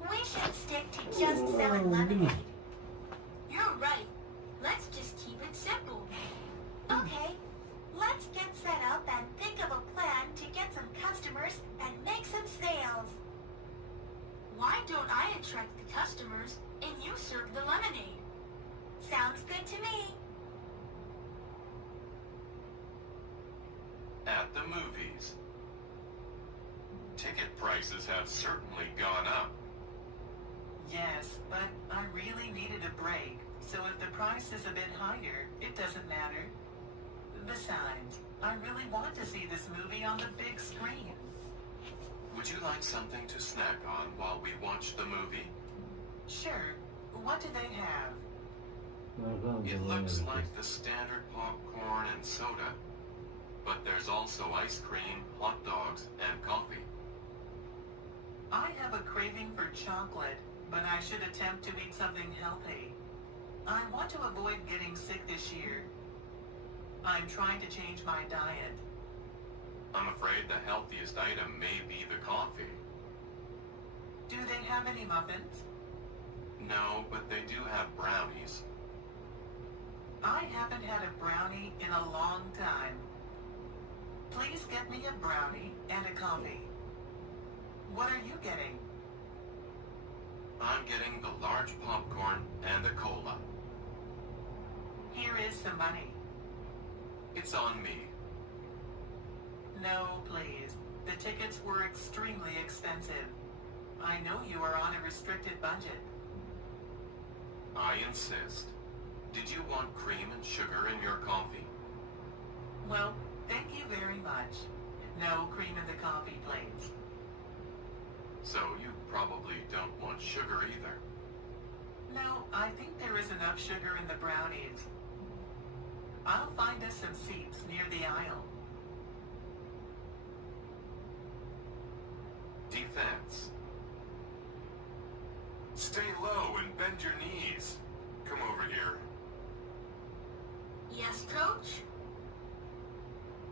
We should stick to just selling lemonade. You're right. Let's just keep it simple. Okay, let's get set up and think of a plan to get some customers and make some sales. Why don't I attract the customers and you serve the lemonade? Sounds good to me. at the movies. Ticket prices have certainly gone up. Yes, but I really needed a break, so if the price is a bit higher, it doesn't matter. Besides, I really want to see this movie on the big screen. Would you like something to snack on while we watch the movie? Sure. What do they have? It looks like the standard popcorn and soda, but there's also ice cream, hot dogs, and coffee. I have a craving for chocolate, but I should attempt to eat something healthy. I want to avoid getting sick this year. I'm trying to change my diet. I'm afraid the healthiest item may be the coffee. Do they have any muffins? No, but they do have brownies. I haven't had a brownie in a long time. Please get me a brownie and a coffee. What are you getting? I'm getting the large popcorn and a cola. Here is some money. It's on me. No, please. The tickets were extremely expensive. I know you are on a restricted budget. I insist. Did you want cream and sugar in your coffee? Well, thank you very much. No cream in the coffee, please. So you probably don't want sugar either. No, I think there is enough sugar in the brownies. I'll find us some seats near the aisle. Defense. Stay low and bend your knees. Come over here. Yes, coach?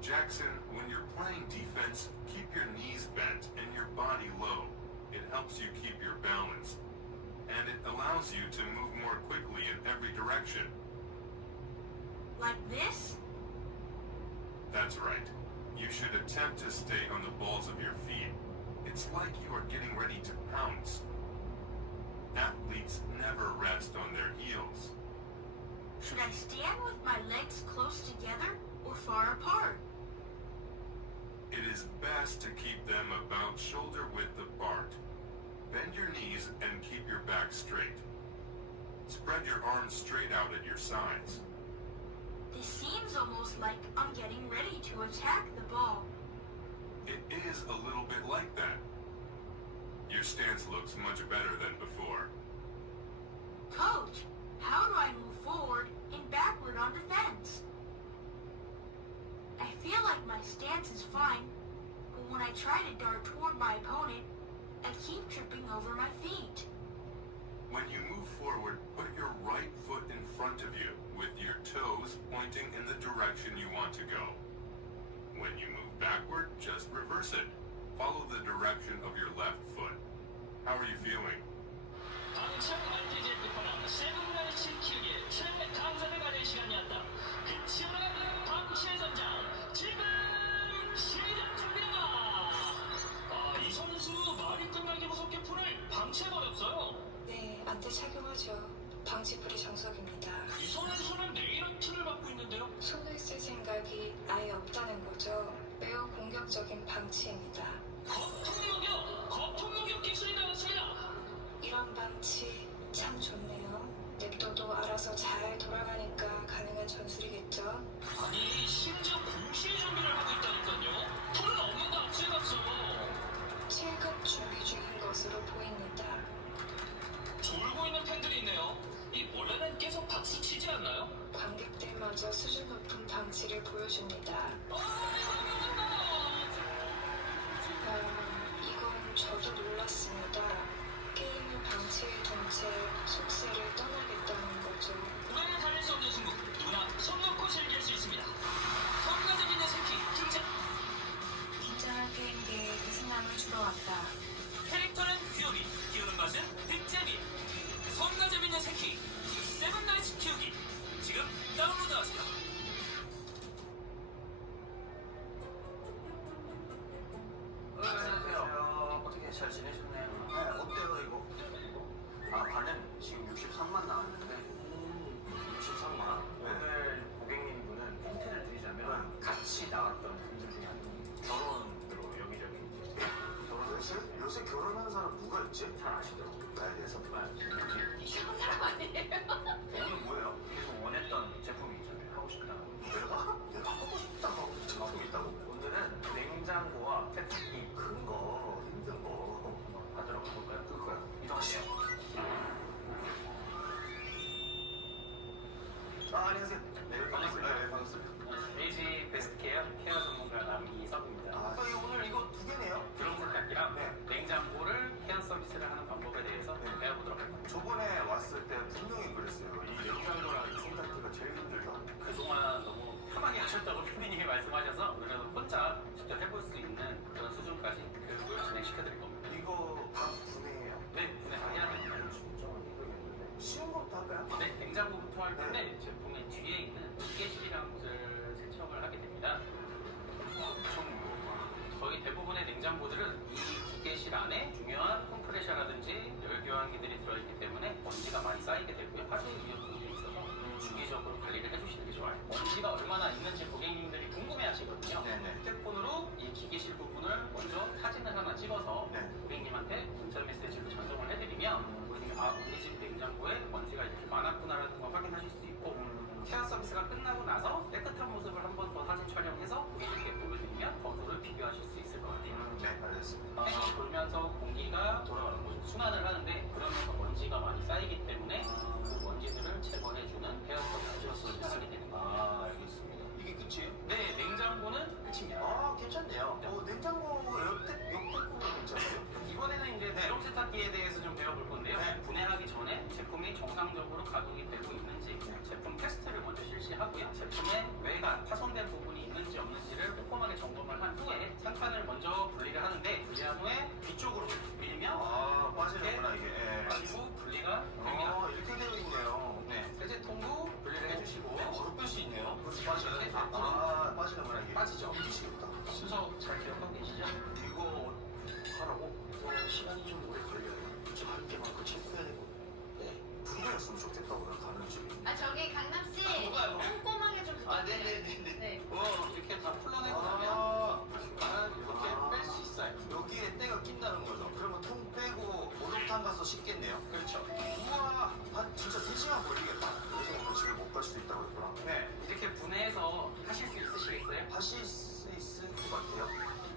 Jackson, when you're playing defense, keep your knees bent and your body low. It helps you keep your balance. And it allows you to move more quickly in every direction. Like this? That's right. You should attempt to stay on the balls of your feet. It's like you are getting ready to pounce. Athletes never rest on their heels. Should I stand with my legs close together or far apart? It is best to keep them about shoulder width apart. Bend your knees and keep your back straight. Spread your arms straight out at your sides. This seems almost like I'm getting ready to attack the ball. It is a little bit like that. Your stance looks much better than before. Coach, how do I move forward and backward on defense? I feel like my stance is fine, but when I try to dart toward my opponent, I keep tripping over my feet. When you move forward, put your right foot in front of you, with your toes pointing in the direction you want to go. When you move backward, just reverse it. Follow the direction of your left foot. How are you feeling? 방청 마이클잭슨 세븐라이츠 키우기의 최대 강사를 가는 시간이었다. 그 치열한 방치의 전장 지금 시작 중이다. 이 선수 말이 끝나기 무섭게 풀을 방치해버렸어요. 네, 안대 착용하죠. 방치풀이 정석입니다. 이 선수는 네일아트를 맡고 있는데요. 손을 쓸 생각이 아예 없다는 거죠. 매우 공격적인 방치입니다. 거품목욕 기술이 나왔습니다. 이런 방치 참 좋네요. 냅둬도 알아서 잘 돌아가니까 가능한 전술이겠죠. 아니 심지어 공시의 준비를 하고 있다니까요. 풀은 없는데 앞세갔어. 실급 준비 중인 것으로 보입니다. 졸고 있는 팬들이 있네요. 이 원래는 계속 박수 치지 않나요? 관객들마저 수준 높은 방치를 보여줍니다. 이건 저도 놀랐습니다. 게임을 방치해 둔 채 속세를 떠나겠다는 거죠. 오래 달릴 수 없는 승부. 누구나 손 놓고 즐길 수 있습니다. 성가적 있는 새끼 등장. 긴장한 게임계에 희생함을 주러 왔다. 캐릭터는 귀요미, 키우는 맛은 빅재미. 손과 재밌는 새끼, 세븐나이츠 키우기. 지금 다운로드하세요. 뭐였지? 잘 아시더라고요. 나에 대해서? 이상한 사람 아니에요? 오늘 뭐예요? 계속 원했던 제품이 있잖아요. 하고 싶다는 거. 내가 하고 싶다고 제품이 있다고? 오늘은 냉장고와 세탁기 큰 거, 힘든 거. 받으러 가볼까요? 그거야. 이동하시죠. 안녕하세요. 네, 반갑습니다. 네, 반갑습니다. LG 베스트케어 케어 전문가 남이섭입니다. 저희 오늘 이거 두 개네요. 드럼 세탁기랑 네. 냉장고를 케어 서비스를 하는 방법에 대해서 네. 배워보도록 할 겁니다. 저번에 왔을 때 분명히 그랬어요. 이 냉장고랑 이 세탁기가 제일 힘들다. 그동안 너무 편하게 하셨다고 PD님이 말씀하셔서 오늘은 혼자 직접 해볼 수 있는 그런 수준까지 교육을 진행시켜드릴 겁니다. 이거 다 분해해요. 네, 분해 다 해야 됩니다. 진짜 힘들겠는데. 쉬운 것부터 할까요? 네, 냉장고부터 할 텐데 제품의 뒤에 있는 기계실이라는 곳을 세척을 하게 됩니다. 거의 대부분의 냉장고들은 이 기계실 안에 중요한 컴프레셔라든지 열교환기들이 들어있기 때문에 먼지가 많이 쌓이게 되고요. 화재 위험도 있어서 주기적으로 관리를 해주시는 게 좋아요. 먼지가 얼마나 있는지 고객님들이 궁금해하시거든요. 네네. 휴대폰으로 이 기계실 부분을 먼저 사진을 하나 찍어서 네. 고객님한테 문자 메시지로 전송을 해드리면 고객님이 우리 집 냉장고에 먼지가 이렇게 많았구나라는 걸 확인하실 수 있고 케어 서비스가 끝나고 나서 깨끗한 모습을 한 번 더 사진 촬영해서 고객님께 보여드리면 번호를 비교하실 수 있을 것 같아요. 네, 알겠습니다. 팬이 돌면서 공기가 돌아가는 거죠. 순환을 하는데 그러면서 먼지가 많이 쌓이기 때문에 그 먼지들을 제거해주는 케어 서비스를 하게 되는 거예요. 알겠습니다. 이게 끝이에요? 네, 냉장고는 끝입니다. 괜찮네요. 냉장고 역대급은 괜찮아요? 이번에는 이제 드럼 세탁기에 대해서 좀 배워볼 건데요. 네. 분해하기 전에 제품이 정상적으로 가동이 되고 있는지 제품 테스트를 먼저 실시하고요. 제품의 외관, 파손된 부분이 있는지 없는지를 꼼꼼하게 점검을 한 후에 상판을 먼저 분리를 하는데 분리한 후에 뒤쪽으로 밀면 빠지는구나, 이게. 예. 빠지고 분리가 됩니다. 이렇게 되어 있네요. 네, 세제통도 분리를 해주시고 바로 뺄 수 있네요. 빠져요? 이렇게 빠지는구나, 이게. 빠지죠. 미치겠다. 순서 잘 기억하고 계시죠? 이거 하라고? 시간이 좀 오래 걸려요. 저 할 게 많고 체크해야 되고. 네. 분리했으면 좋겠다, 오늘 가는 집이. 저기 강남씨. 뭐가요? 꼼꼼하게 좀 부탁드려요. 네네네네. 네. 이렇게 다 풀러내고 나면 이렇게 뺄 수 있어요. 여기에 때가 낀다는 거죠. 그러면 통 빼고 목욕탕 가서 씻겠네요. 그렇죠. 우와, 한 진짜 3시간 걸리겠다. 그래서 오늘 집에 못 갈 수 있다고 그랬구나. 네, 이렇게 분해해서 하실 수 있으시겠어요? 하실 수 있을 것 같아요.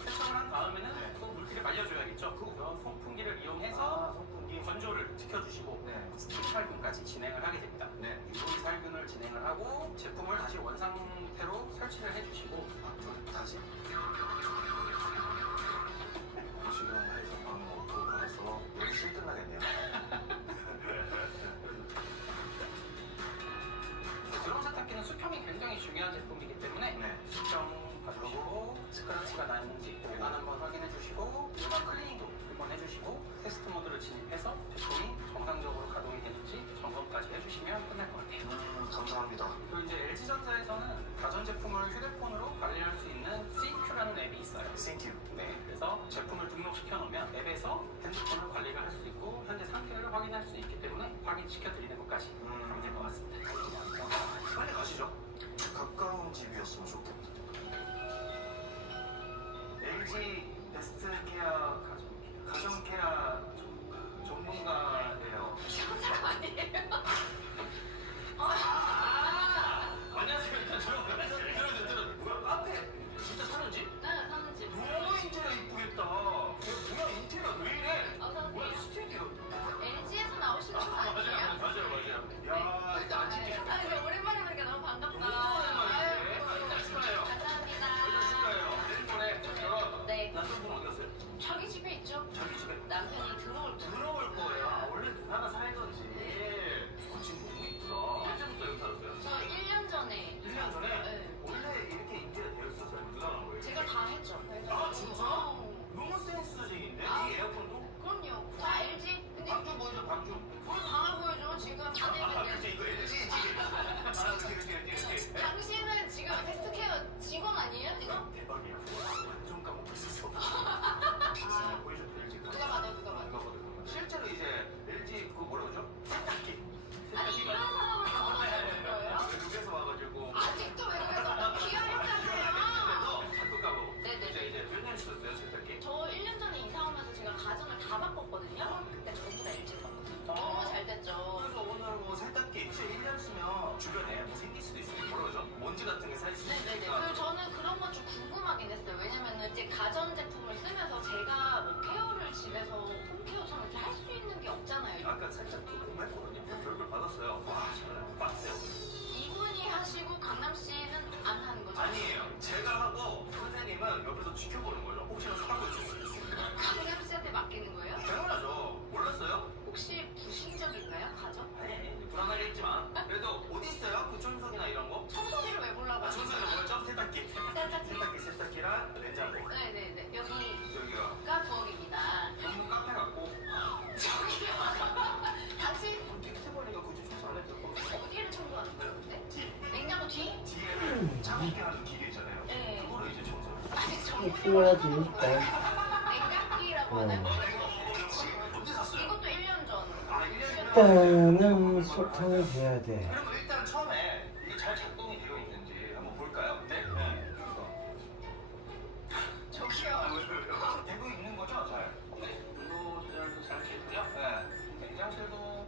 세척을 한 다음에는 또 물기를 말려줘야겠죠. 그래서 송풍기를 이용해서 송풍기. 건조를 지켜주시고 네. 스팀 살균까지 진행을 하게 됩니다. 네. 유리 살균을 진행을 하고 제품을 다시 원상태로 설치를 해주시고 다시. 지금 해서 밥 먹고 가서 여기 실 끝나겠네요. 드럼 세탁기는 수평이 굉장히 중요한 제품이기 때문에 네. 수평 봐주시고 스크래치가 나는지 외관 한번 확인해 주시고 외관 클리닝도 한번 해주시고 테스트 모드를 진입해서 제품이 정상적으로 가동이 되는지 점검까지 해주시면 끝날 것 같아요. 감사합니다. 그리고 이제 LG전자에서는 가전제품을 휴대폰으로 관리할 수 있는 CQ라는 앱이 있어요. Thank you. 네, 그래서 제품을 등록시켜 놓으면 앱에서 핸드폰으로 관리를 할 수 있고 현재 상태를 확인할 수 있기 때문에 확인시켜 드리는 것까지 하면 될 것 같습니다. 빨리 가시죠. 가까운 집이었으면 좋겠다. LG 베스트 케어 가정 케어 전문가예요. 이상한 사람 아니에요? 안녕하세요. 일단 들어보세요. 뭐야, 카페? 진짜 사는 집? 네, 사는 집. 너무 인테리어 이쁘겠다. 뭐야, 인테리어 왜 이래? 뭐야, 스튜디오. LG에서 나오시는 분 아니에요? 맞아요. 야, 일단 안 찍히죠. 네. 약간 살짝 궁금했거든요. 교육을 받았어요. 와, 정말 빡세요. 이분이 하시고 강남 씨는 안 하는 거죠? 아니에요. 제가 하고 선생님은 옆에서 지켜보는 거죠. 혹시나 사고 있을 수 있으니까. 강남 씨한테 맡기는 거예요? 당연하죠. 몰랐어요? 혹시 부심적인가요? 가죠? 아니, 불안하겠지만. 그래도 어디 있어요? 그 청소기나 이런 거? 청소기를 왜 보려고 아, 하는 청소기는 거예요? 뭐였죠? 세탁기. 세탁기랑 냉장고. 네네네. 여기가 여기가 부엌입니다. 전문 카페 같고. 저기요. 당신 텍스버리가 굳이 청소 안 해도 될 거. 어디를 청소하는 거예요, 근데? 뒤. 냉장고 뒤? 뒤에는 차갑게 하는 기계 있잖아요. 네. 그거를 이제 청소를. 아직 전문용어를 풀어야지, 하나도 몰라요. 일단. 냉각기라고 하나요? 그렇지. 언제 샀어요? 이것도 1년 전. 아, 1년이면. 일단은 소탕을 해야 돼. 그러면 일단 처음에 이게 잘 작동이 되어 있는지 한번 볼까요? 네. 저기요. 되고 있는 거죠, 잘? 네. 온도 조절도 잘 되고요. 네. 냉장실도.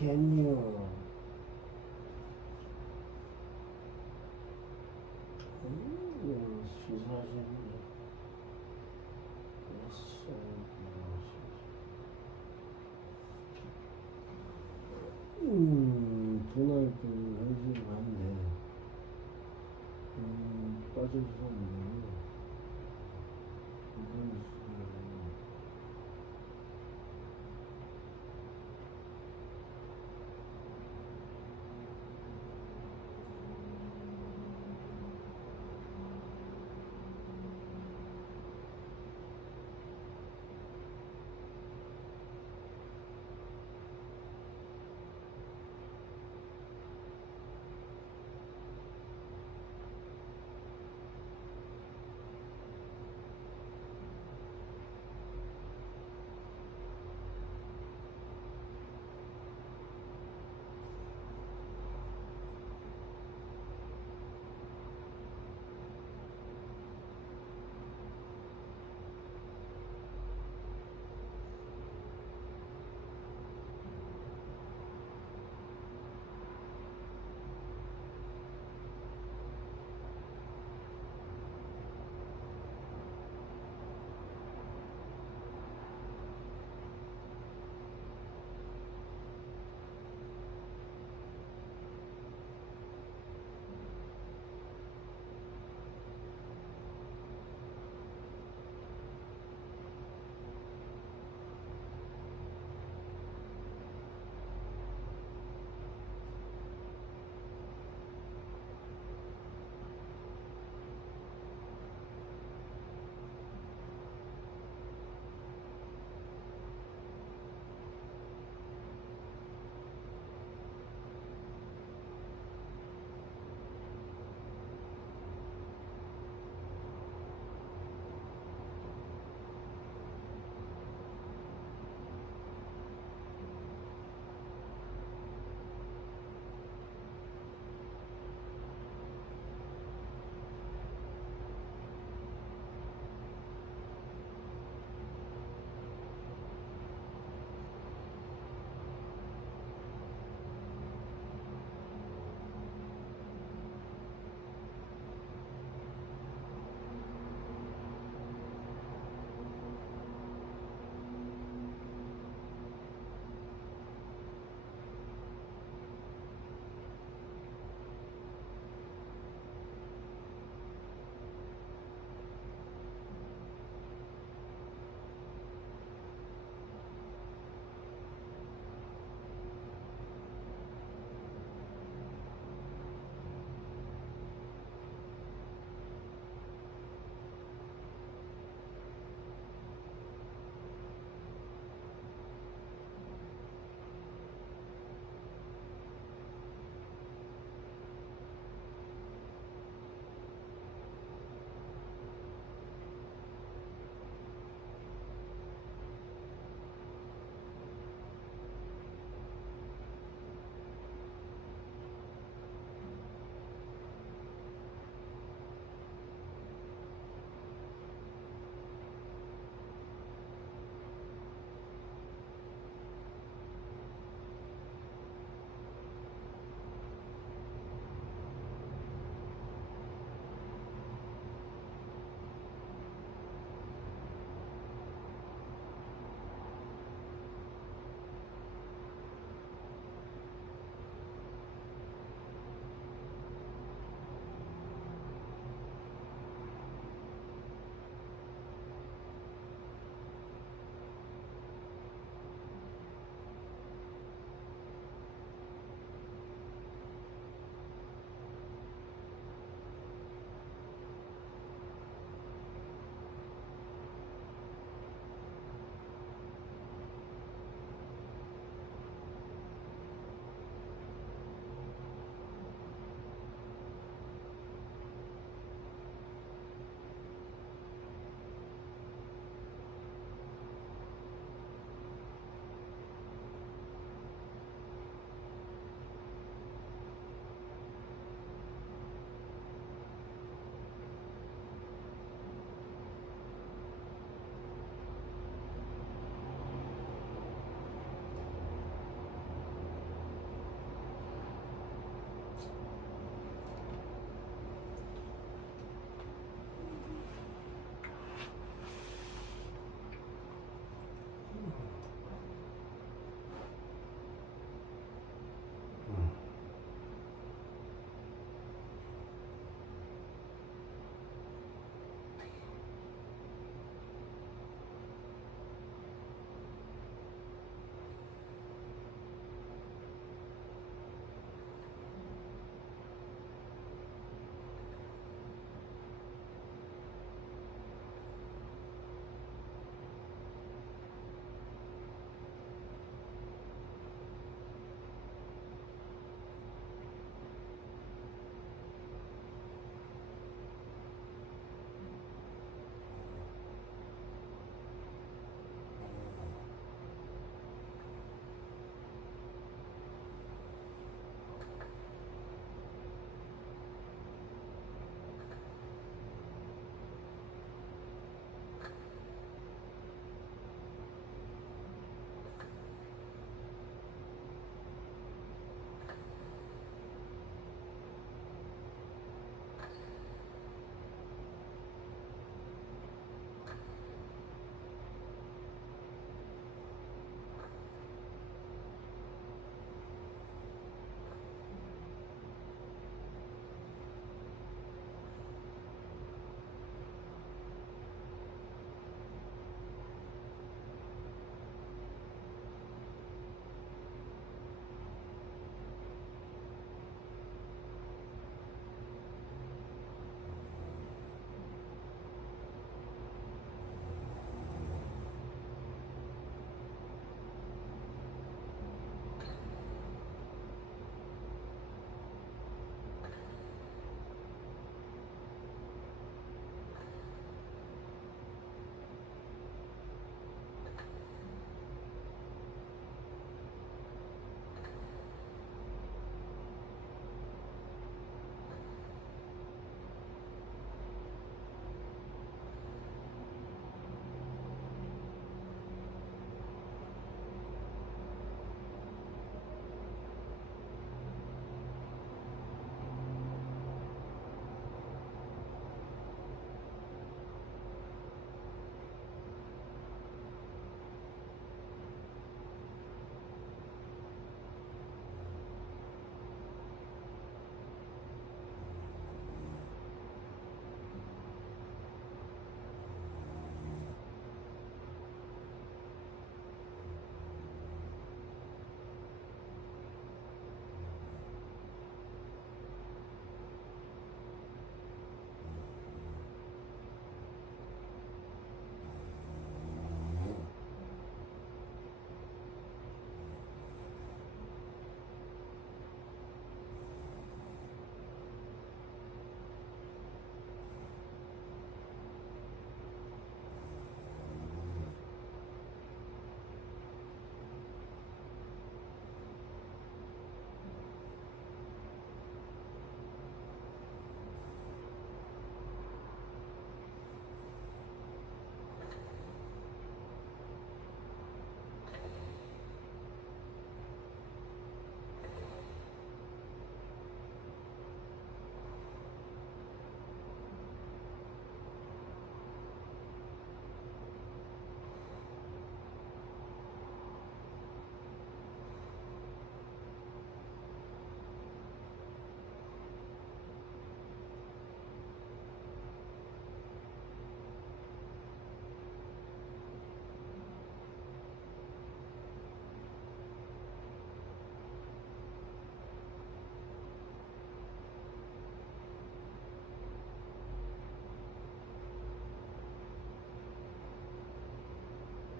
can you? 시사진이 도날드 현지로 가면 돼. 빠져서